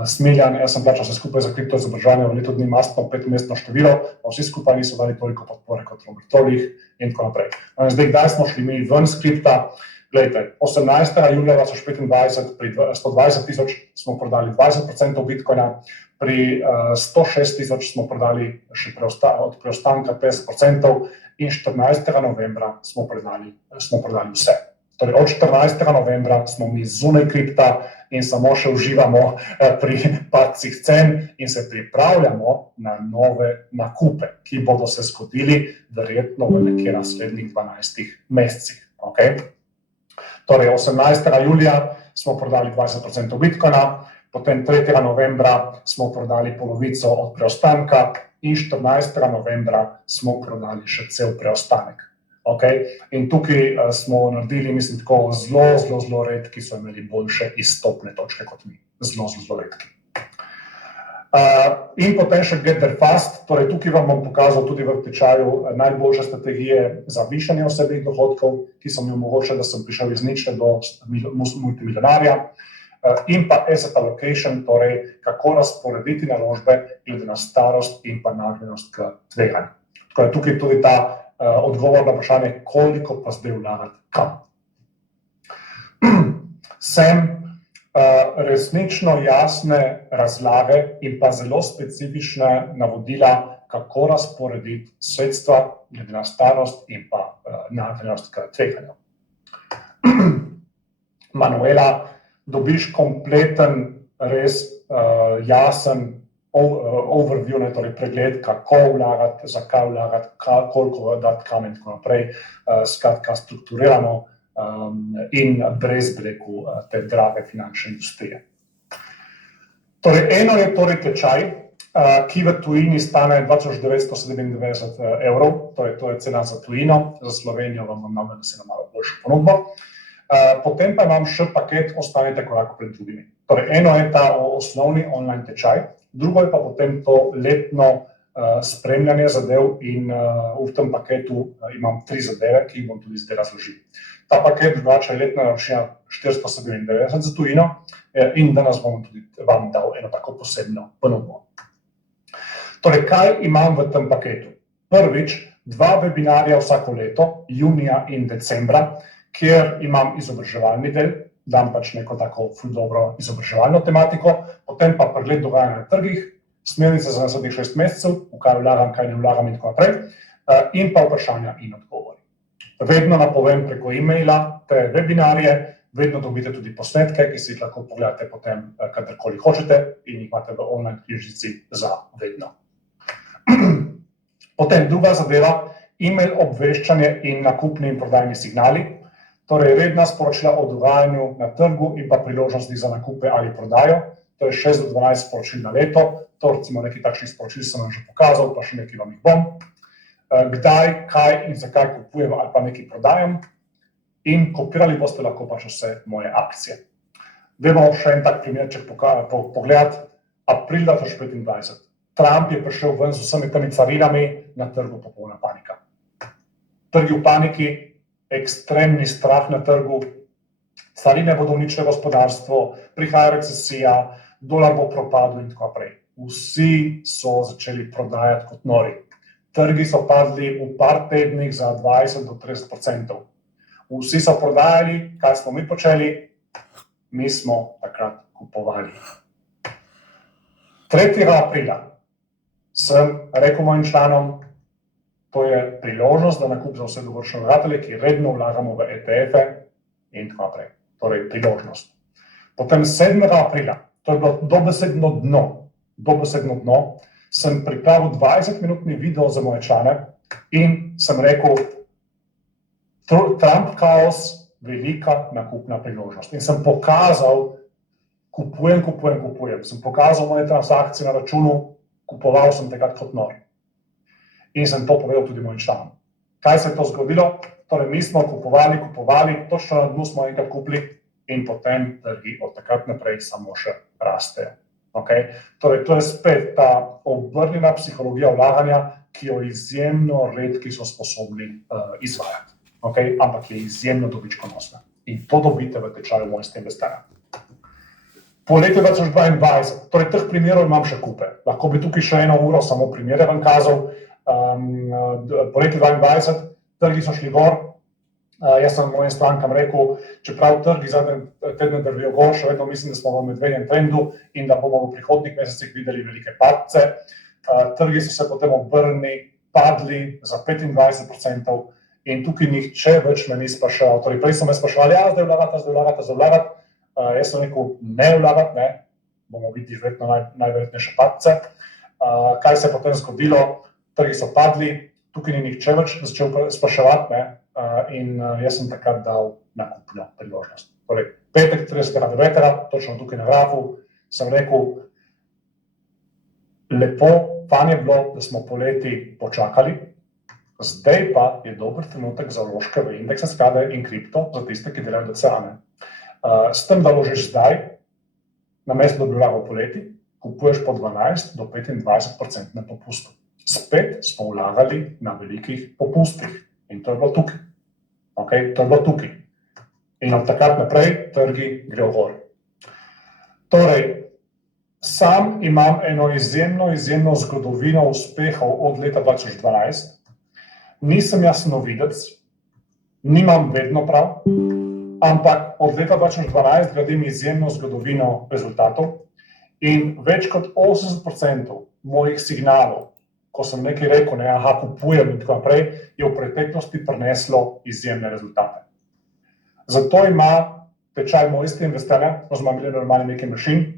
Smiljan, jaz sem plačal vse skupaj za kripto izobraževanje v letu dni mastno 5-mestno število, pa vsi skupaj niso dali toliko podpore kot Robert Tolih in tako naprej. Zdaj, kdaj smo šli mi ven z kripta? Glejte, 18. julija 2025 pri 120 tisoč smo prodali 20% Bitcoina, pri 106 tisoč smo prodali še od preostanka 50% in 14. novembra smo prodali vse. Torej od 14. novembra smo mi zunaj kripta in samo še uživamo pri padcih cen in se pripravljamo na nove nakupe, ki bodo se zgodili verjetno v nekje naslednjih 12 mesecih. Okay? Torej 18. julija smo prodali 20% Bitcoina, potem 3. novembra smo prodali polovico od preostanka in 14. novembra smo prodali še cel preostanek. Okay? In tukaj smo naredili, mislim, tako zelo redki so imeli boljše izstopne točke kot mi. Zelo redki. In potem še Get There Fast, torej tukaj vam bom pokazal tudi v tečaju najboljše strategije za višanje osebnih dohodkov, ki so mi omogočile, da sem prišel iz ničle do multimilionarja, in pa asset allocation, torej kako razporediti naložbe glede na starost in pa nagnjenost k tveganju. Tako da tukaj tudi ta odgovor na vprašanje, koliko pa zdaj vlagati kam. Sem resnično jasne razlage in pa zelo specifične navodila, kako razporediti sredstva glede na starost in pa nagnjenost k tveganju. Manuela, dobiš kompleten, res jasen overview, torej pregled, kako vlagati, zakaj vlagati, koliko dati kam in tako naprej, skratka strukturirano in brez breku te drage finančne industrije. Torej, eno je torej tečaj, ki v tujini stane 2997 evrov, torej to je cena za tujino, za Slovenijo vam bom namenil na malo boljšo ponudbo. Potem pa imam še paket Ostanite korak pred drugimi. Torej, eno je ta osnovni online tečaj, drugo je pa potem to letno spremljanje zadev in v tem paketu imam 3 zadeve, ki jih bom tudi zdaj razložil. Ta paket drugače je letna naročnina 497 za tujino in danes bom tudi vam dal eno tako posebno ponudbo. Torej, kaj imam v tem paketu? Prvič, 2 webinarja vsako leto, junija in decembra, kjer imam izobraževalni del, dam pač neko tako ful dobro izobraževalno tematiko, potem pa pregled dogajanja na trgih, smernice za naslednjih 6 mesecev, v kaj vlagam, kaj ne vlagam in tako naprej, in pa vprašanja in odgovori. Vedno napovem preko e-maila te webinarje, vedno dobite tudi posnetke, ki si jih lahko pogledate potem, kadarkoli hočete in jih imate v online knjižnici za vedno. Potem druga zadeva, e-mail obveščanje in nakupni in prodajni signali, torej redna sporočila o dogajanju na trgu in pa priložnosti za nakupe ali prodajo, to je 6 do 12 sporočil na leto, to recimo nekaj takšnih sporočil sem vam že pokazal, pa še nekaj vam jih bom. Kdaj, kaj in zakaj kupujem ali pa nekaj prodajam in kopirali boste lahko pač vse moje akcije. Dajmo še en tak primerček pogledati. April 2025. Trump je prišel ven z vsemi temi carinami, na trgu popolna panika. Trgi v paniki, ekstremni strah na trgu, carine bodo uničile gospodarstvo, prihaja recesija, dolar bo propadel in tako naprej. Vsi so začeli prodajati kot nori. Trgi so padli v par tednih za 20 do 30%. Vsi so prodajali, kaj smo mi počeli? Mi smo takrat kupovali. 3. aprila sem rekel mojim članom, to je priložnost za nakup za vse dolgoročne vlagatelje, ki redno vlagamo v ETF-e in tako naprej. Torej, priložnost. Potem 7. aprila, to je bilo dobesedno dno, sem pripravil 20-minutni video za moje člane in sem rekel, Trump kaos, velika nakupna priložnost. In sem pokazal, kupujem. Sem pokazal moje transakcije na računu, kupoval sem takrat kot nor. In sem to povedal tudi mojim članom. Kaj se je to zgodilo? Torej, mi smo kupovali, točno na dnu smo enkrat kupili in potem trgi od takrat naprej samo še rastejo. Okay? Torej, to je spet ta obrnjena psihologija vlaganja, ki jo izjemno redki so sposobni izvajati. Okay? Ampak je izjemno dobičkonosna. In to dobite v tečaju Mojstri investiranja. Po letu 2022, torej teh primerov imam še kupe. Lahko bi tukaj še 1 uro samo primere vam kazal. Po letu 2022 trgi so šli gor. Jaz sem mojim strankam rekel, čeprav trgi zadnje tedne drvijo gor, še vedno mislim, da smo v medvedjem trendu in da bomo v prihodnjih mesecih videli velike padce. Trgi so se potem obrnili, padli za 25% in tukaj nihče več me ni spraševal. Torej, prej so me spraševali, zdaj vlagati. Jaz sem rekel, ne vlagati, ne, bomo videli verjetno najverjetnejše padce. Kaj se je potem zgodilo? Trgi so padli, tukaj ni nihče več začel spraševati, ne, in jaz sem takrat dal nakupno priložnost. Torej, petek 30.9., točno tukaj na grafu, sem rekel, lepo, fajn je bilo, da smo poleti počakali, zdaj pa je dober trenutek za vložke v indekse sklade in kripto za tiste, ki delajo DCA. S tem, da vložiš zdaj, namesto da bi vlagal poleti, kupuješ po 12 do 25% na popustu. Spet smo vlagali na velikih popustih in to je bilo tukaj. Okay? To je bilo tukaj. In od takrat naprej trgi grejo gor. Torej, sam imam eno izjemno zgodovino uspehov od leta 2012. Nisem jasnovidec, nimam vedno prav, ampak od leta 2012 gradim izjemno zgodovino rezultatov in več kot 80% mojih signalov, ko sem nekaj rekel, kupujem in tako naprej, je v preteklosti prineslo izjemne rezultate. Zato ima tečaj Mojstri investiranja, oziroma Millionaire Money Making Machine,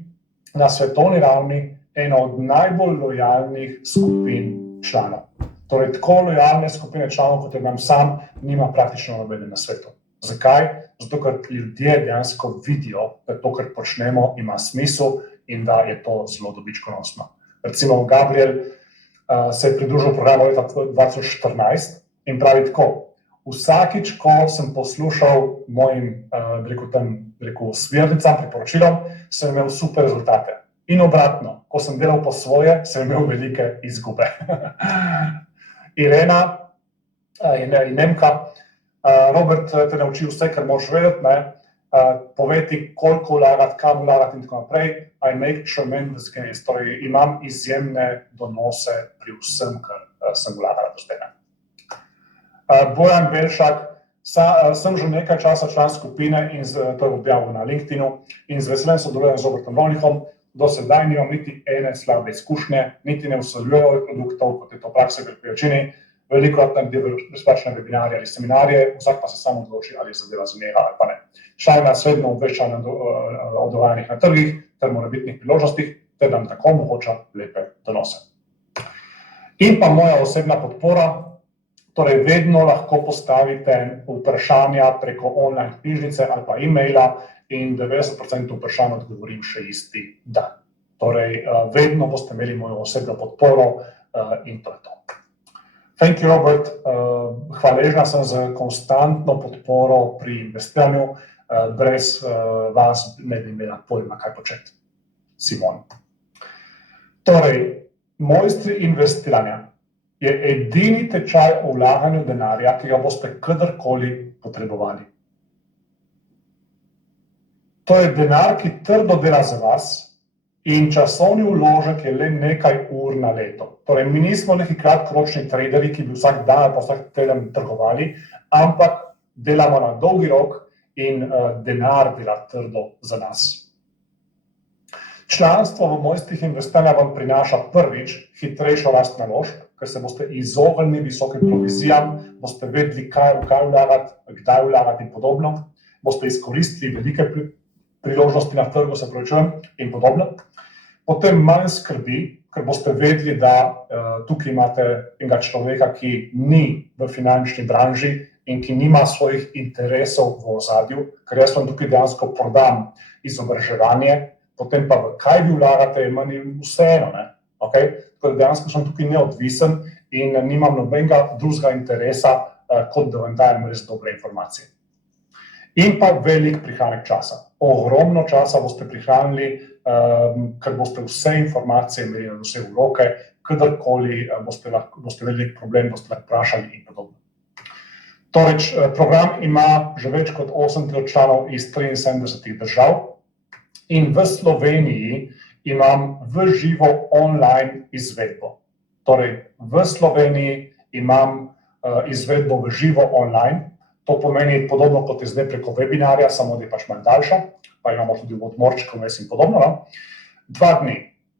na svetovni ravni eno od najbolj lojalnih skupin članov. Torej, tako lojalne skupine članov, kot imam sam, nima praktično nobene na svetu. Zakaj? Zato, ker ljudje dejansko vidijo, da to, kar počnemo, ima smisel in da je to zelo dobičkonosno. Recimo, Gabriel se je pridružil programu leta 2014 in pravi tako, vsakič, ko sem poslušal mojim smernicam, priporočilom, sem imel super rezultate. In obratno, ko sem delal po svoje, sem imel velike izgube. Irena in Nemka, Robert te nauči vse, kar moraš vedeti, povej ti, koliko vlagati, kam vlagati in tako naprej. I make tremendous gains, torej imam izjemne donose pri vsem, kar sem vlagal do zdaj. Bojan Belšak, sem že nekaj časa član skupine in to je objavil na LinkedInu in z veseljem sodelujem z Robertom Rovnikom. Do sedaj nimam niti ene slabe izkušnje, niti ne vsiljujejo produktov, kot je to praksa pri večini. Velikokrat naredim brezplačne webinarje ali seminarje, vsak pa se samo odloči, ali je zadeva za njega ali pa ne. Člani nas vedno obveščajo o dogajanjih na trgih ter morebitnih priložnostih, ter nam tako omogoča lepe donose. In pa moja osebna podpora, torej vedno lahko postavite vprašanja preko online knjižnice ali pa e-maila in 90% vprašanj odgovorim še isti dan. Torej, vedno boste imeli mojo osebno podporo in to je to. Thank you, Robert. Hvaležna sem za konstantno podporo pri investiranju. Brez vas ne bi imela pojma, kaj početi. Simon. Torej, Mojstri investiranja je edini tečaj o vlaganju denarja, ki ga boste kadarkoli potrebovali. To je denar, ki trdo dela za vas in časovni vložek je le nekaj ur na leto. Torej, mi nismo neki kratkoročni traderji, ki bi vsak dan ali pa vsak teden trgovali, ampak delamo na dolgi rok in denar dela trdo za nas. Članstvo v Mojstrih investiranja vam prinaša prvič hitrejšo rast naložb, ker se boste izognili visokim provizijam, boste vedeli, kaj vlagati, kdaj vlagati in podobno, boste izkoristili velike priložnosti na trgu, in podobno. Potem manj skrbi, ker boste vedeli, da tukaj imate enega človeka, ki ni v finančni branži in ki nima svojih interesov v ozadju, ker jaz vam tukaj dejansko prodam izobraževanje, potem pa v kaj vi vlagate, je meni vseeno, ne? Okay? Tako da dejansko sem tukaj neodvisen in nimam nobenega drugega interesa, kot da vam dajem res dobre informacije. In pa velik prihranek časa. Ogromno časa boste prihranili, ker boste vse informacije imeli na vse v roke, kadarkoli boste imeli problem, boste lahko vprašali in podobno. Torej, program ima že več kot 8000 članov iz 73 držav in v Sloveniji imam v živo online izvedbo. Torej, v Sloveniji imam izvedbo v živo online. To pomeni podobno kot je zdaj preko webinarja, samo da je pač malo daljša, pa imamo tudi odmorček vmes in podobno. 2 dni,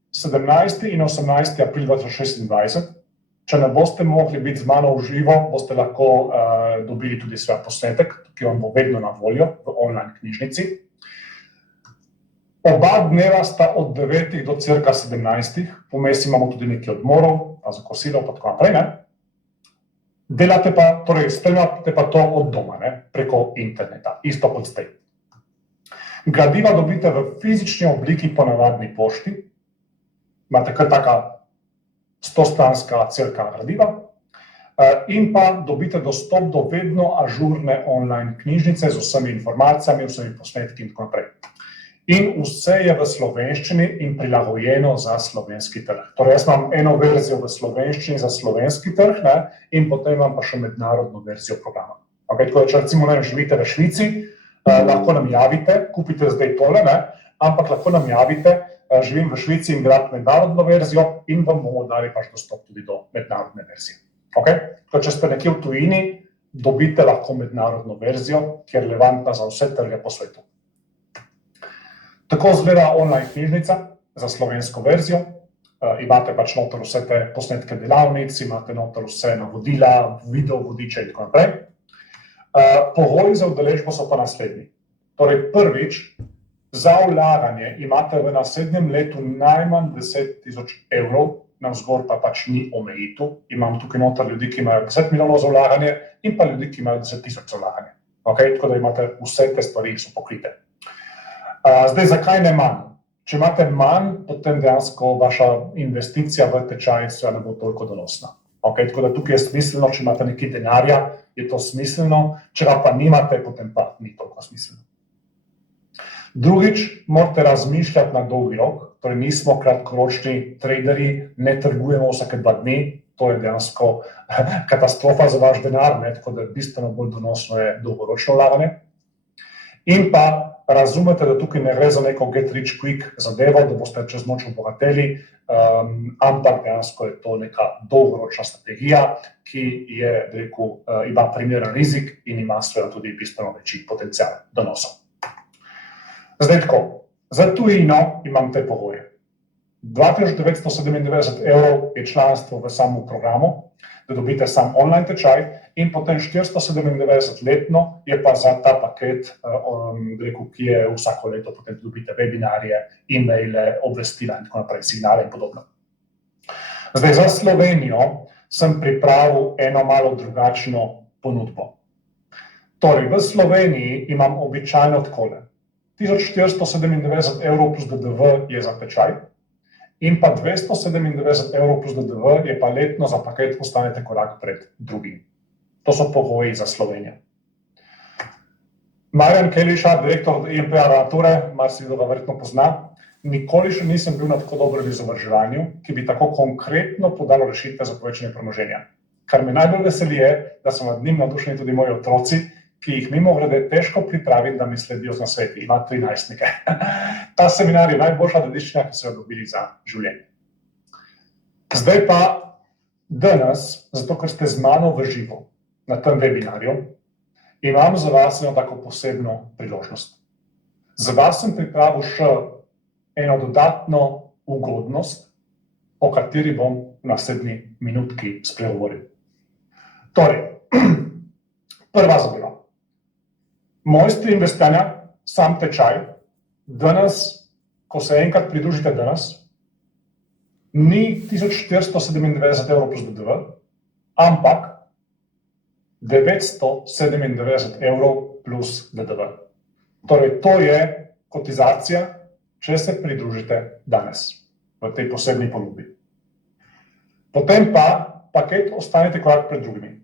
17. in 18. april 2026. Če ne boste mogli biti z mano v živo, boste lahko dobili tudi svoj posnetek, ki vam bo vedno na voljo v online knjižnici. Oba dneva sta od 9. do cirka 17. Vmes imamo tudi nekaj odmorov, pa za kosilo, pa tako naprej, ne? Delate pa, torej spremljate pa to od doma, ne? Preko interneta, isto kot zdaj. Gradiva dobite v fizični obliki po navadni pošti, imate kar taka 100-stranska cirka gradiva, in pa dobite dostop do vedno ažurne online knjižnice z vsemi informacijami, vsemi posnetki in tako naprej. In vse je v slovenščini in prilagojeno za slovenski trg. Torej, jaz imam eno verzijo v slovenščini za slovenski trg, ne, in potem imam pa še mednarodno verzijo programa. Okay, tako da, če recimo živite v Švici, lahko nam javite, kupite zdaj tole, ne, ampak lahko nam javite, živim v Švici in grad mednarodno verzijo in vam bomo dali pač dostop tudi do mednarodne verzije. Okay? Tako, če ste nekje v tujini, dobite lahko mednarodno verzijo, ki je relevantna za vse trge po svetu. Tako izgleda online knjižnica za slovensko verzijo. Imate pač noter vse te posnetke delavnic, imate noter vse navodila, video vodiče in tako naprej. Pogoji za udeležbo so pa naslednji. Torej, prvič, za vlaganje imate v naslednjem letu najmanj 10.000 evrov, navzgor pa pač ni omejitev. Imam tukaj noter ljudi, ki imajo 10 milijonov za vlaganje in pa ljudi, ki imajo 10.000 za vlaganje. Okay? Tako da imate vse te stvari, ki so pokrite. Zdaj, zakaj ne manj? Če imate manj, potem dejansko vaša investicija v tečaj se ne bo toliko donosna. Okay? Tako da tukaj je smiselno, če imate nekaj denarja, je to smiselno, če ga pa nimate, potem pa ni toliko smiselno. Drugič, morate razmišljati na dolgi rok, torej nismo kratkoročni traderji, ne trgujemo vsake 2 dni, to je dejansko katastrofa za vaš denar, ne? Tako da bistveno bolj donosno je dolgoročno vlaganje. In pa razumete, da tukaj ne gre za neko get rich quick zadevo, da boste čez noč obogateli, ampak dejansko je to neka dolgoročna strategija, ki je, rekel, ima primeren rizik in ima seveda tudi bistveno večji potencial donosov. Zdaj tako, za tujino imam te pogoje. 2997 evrov je članstvo v samem programu, da dobite sam online tečaj in potem 497 letno je pa za ta paket, rekel, ki je vsako leto, potem dobite webinarje, e-maile, obvestila in tako naprej, signale in podobno. Zdaj, za Slovenijo sem pripravil eno malo drugačno ponudbo. Torej, v Sloveniji imam običajno takole. 1497 evrov plus DDV je za tečaj in pa 297 evrov plus DDV je pa letno za paket, postanete korak pred drugim. To so pogoji za Slovenijo. Marjan Keliša, direktor IMP Armature, marsikdo ga verjetno pozna, nikoli še nisem bil na tako dobrem izobraževanju, ki bi tako konkretno podalo rešitve za povečanje premoženja. Kar me najbolj veseli je, da so nad njim navdušeni tudi moji otroci, ki jih mimogrede težko pripravim, da mi sledijo z nasveti. Ima 13-nike. Ta seminar je najboljša dediščina, ki so jo dobili za življenje. Zdaj pa danes, zato ker ste z mano v živo na tem webinarju, imam za vas eno tako posebno priložnost. Za vas sem pripravil še eno dodatno ugodnost, o kateri bom v naslednji minutki spregovoril. Torej, prva zadeva. Mojstri investiranja, sam tečaj, danes, ko se enkrat pridružite danes, ni 1497 evrov plus DDV, ampak 997 evrov plus DDV. Torej, to je kotizacija, če se pridružite danes v tej posebni ponudbi. Potem pa paket ostanete korak pred drugimi.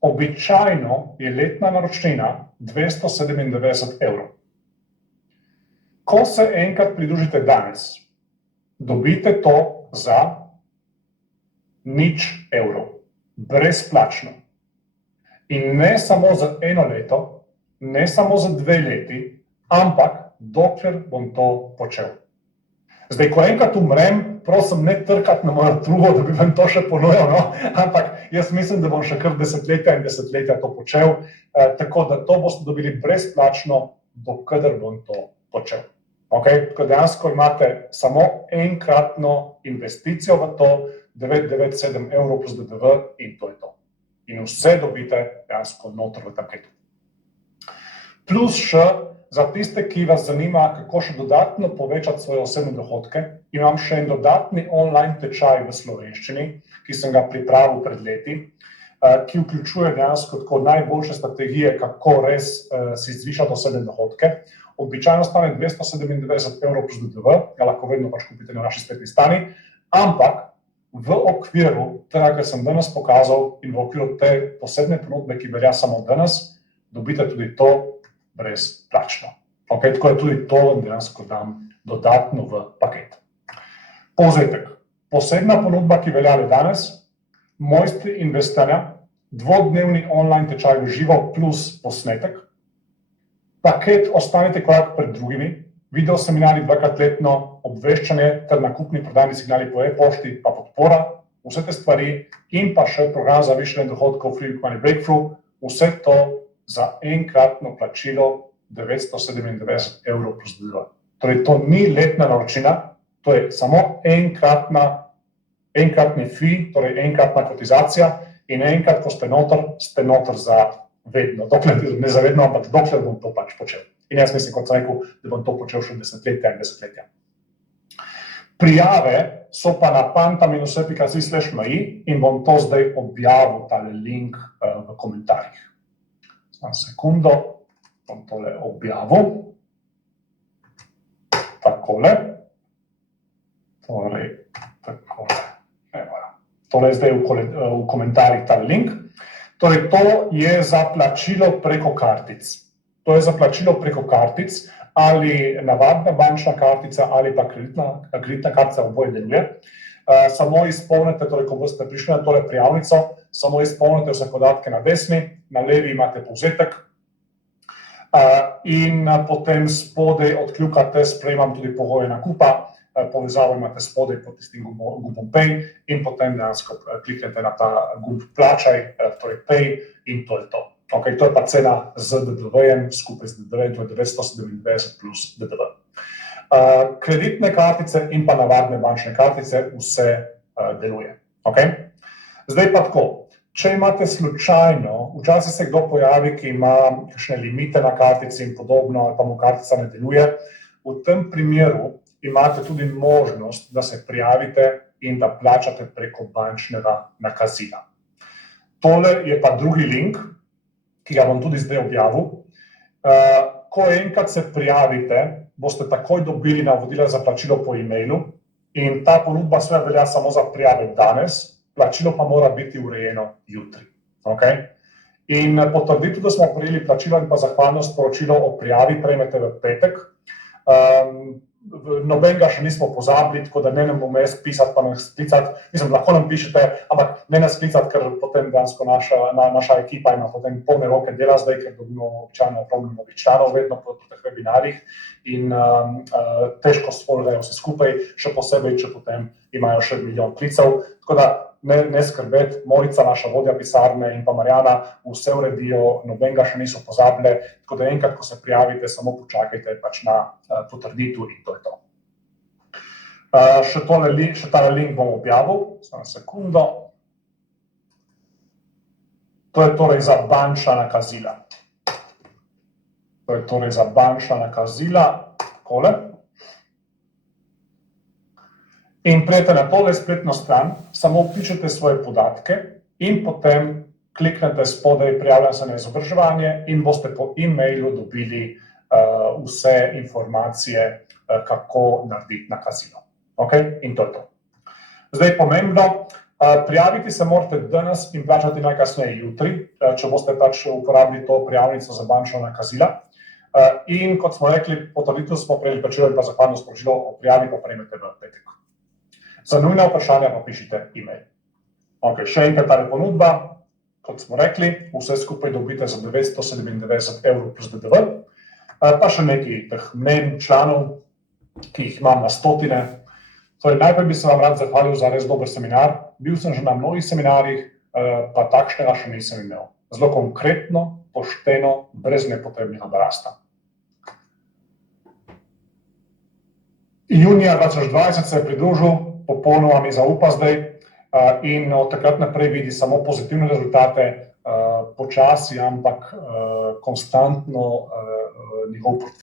Običajno je letna naročnina 297 evrov. Ko se enkrat pridružite danes, dobite to za 0 evrov, brezplačno. In ne samo za 1 leto, ne samo za 2 leti, ampak dokler bom to počel. Zdaj, ko enkrat umrem, prosim, ne trkati na mojo trubo, da bi vam to še ponujal, no? Ampak jaz mislim, da bom še kar desetletja in desetletja to počel, tako da to boste dobili brezplačno, dokler bom to počel. Okay? Tako dejansko imate samo enkratno investicijo v to, 997 evrov plus DDV in to je to. In vse dobite dejansko noter v paketu. Plus še, za tiste, ki vas zanima, kako še dodatno povečati svoje osebne dohodke, imam še en dodatni online tečaj v slovenščini, ki sem ga pripravil pred leti, ki vključuje dejansko tako najboljše strategije, kako res si zvišati osebne dohodke. Običajno stane 297 evrov plus DDV, ga lahko vedno pač kupite na naši spletni strani, ampak v okviru tega, kar sem danes pokazal in v okviru te posebne ponudbe, ki velja samo danes, dobite tudi to brezplačno. Okay, tako je tudi to dejansko dam dodatno v paket. Povzetek. Posebna ponudba, ki velja danes, Mojstri investiranja, 2-dnevni online tečaj v živo plus posnetek, paket Ostanite korak pred drugimi, video seminari 2-krat letno, obveščanje ter nakupni prodajni signali po e-pošti, pa podpora, vse te stvari in pa še program za višanje dohodkov Free Money Breakthrough, vse to za enkratno plačilo 997 evrov plus DDV. Torej, to ni letna naročnina, to je samo enkratni fee, torej enkratna kotizacija in enkrat, ko ste noter za vedno. Dokler, ne za vedno, ampak dokler bom to pač počel. In jaz mislim, kot sem rekel, da bom to počel še desetletja in desetletja. Prijave so pa na panta-se.si/mi in bom to zdaj objavil, tale link v komentarjih. Samo sekundo, bom tole objavil. Takole. Torej, takole. Tole je zdaj v komentarjih ta link. Torej, to je za plačilo preko kartic. To je za plačilo preko kartic, ali navadna bančna kartica, ali pa kreditna kartica, oboje deluje. Samo izpolnite, torej, ko boste prišli na tole prijavnico, samo izpolnite vse podatke na desni, na levi imate povzetek in potem spodaj odkljukate, sprejemam tudi pogoje nakupa, povezavo imate spodaj pod tistim gumbom Pay in potem dejansko kliknete na ta gumb Plačaj, torej Pay in to je to. Okay, to je pa cena z DDV-jem, skupaj z DDV-jem, to je 997 plus DDV. Kreditne kartice in pa navadne bančne kartice, vse deluje. Okay? Zdaj pa tako, če imate slučajno, včasih se kdo pojavi, ki ima kakšne limite na kartici in podobno, ali pa mu kartica ne deluje, v tem primeru imate tudi možnost, da se prijavite in da plačate preko bančnega nakazila. Tole je pa drugi link, ki ga bom tudi zdaj objavil. Ko enkrat se prijavite, boste takoj dobili navodila za plačilo po e-mailu in ta ponudba seveda velja samo za prijave danes, plačilo pa mora biti urejeno jutri. Okay? In potrditev, da smo prejeli plačilo in pa zahvalno sporočilo o prijavi, prejmete v petek. Nobenega še nismo pozabili, tako da ne nam bom jaz pisati pa nas sklicati, mislim, lahko nam pišete, ampak ne nas sklicati, ker potem dejansko naša ekipa ima potem polne roke dela zdaj, ker dobimo običajno ogromno novih članov vedno po teh webinarjih in težko spolgajo vse skupaj, še posebej, če potem imajo še milijon klicev, tako da ne skrbeti, Mojca, naša vodja pisarne in pa Marjana vse uredijo, nobenega še niso pozabile, tako da enkrat, ko se prijavite, samo počakajte pač na potrditev in to je to. Še tale link bom objavil, samo sekundo. To je torej za bančna nakazila. In prijete na tole spletno stran, samo vpišete svoje podatke in potem kliknete spodaj prijavljam se na izobraževanje in boste po e-mailu dobili vse informacije, kako narediti nakazilo. Okay? In to je to. Zdaj pomembno, prijaviti se morate danes in plačati najkasneje jutri, če boste pač uporabili to prijavnico za bančno nakazila. In kot smo rekli, potrditev smo prejeli plačilo in pa zahvalno sporočilo o prijavi pa prejmete v petek. Za nujna vprašanja pa pišite e-mail. Okay, še enkrat tale ponudba, kot smo rekli, vse skupaj dobite za 997 € plus DDV, pa še nekaj teh mnen članov, ki jih imam na stotine. Torej, najprej bi se vam rad zahvalil za res dober seminar. Bil sem že na mnogih seminarjih, pa takšnega še nisem imel. Zelo konkretno, pošteno, brez nepotrebnega balasta. Junija 2020 se je pridružil, popolnoma mi zaupa zdaj in od takrat naprej vidi samo pozitivne rezultate, počasi, ampak konstantno njegov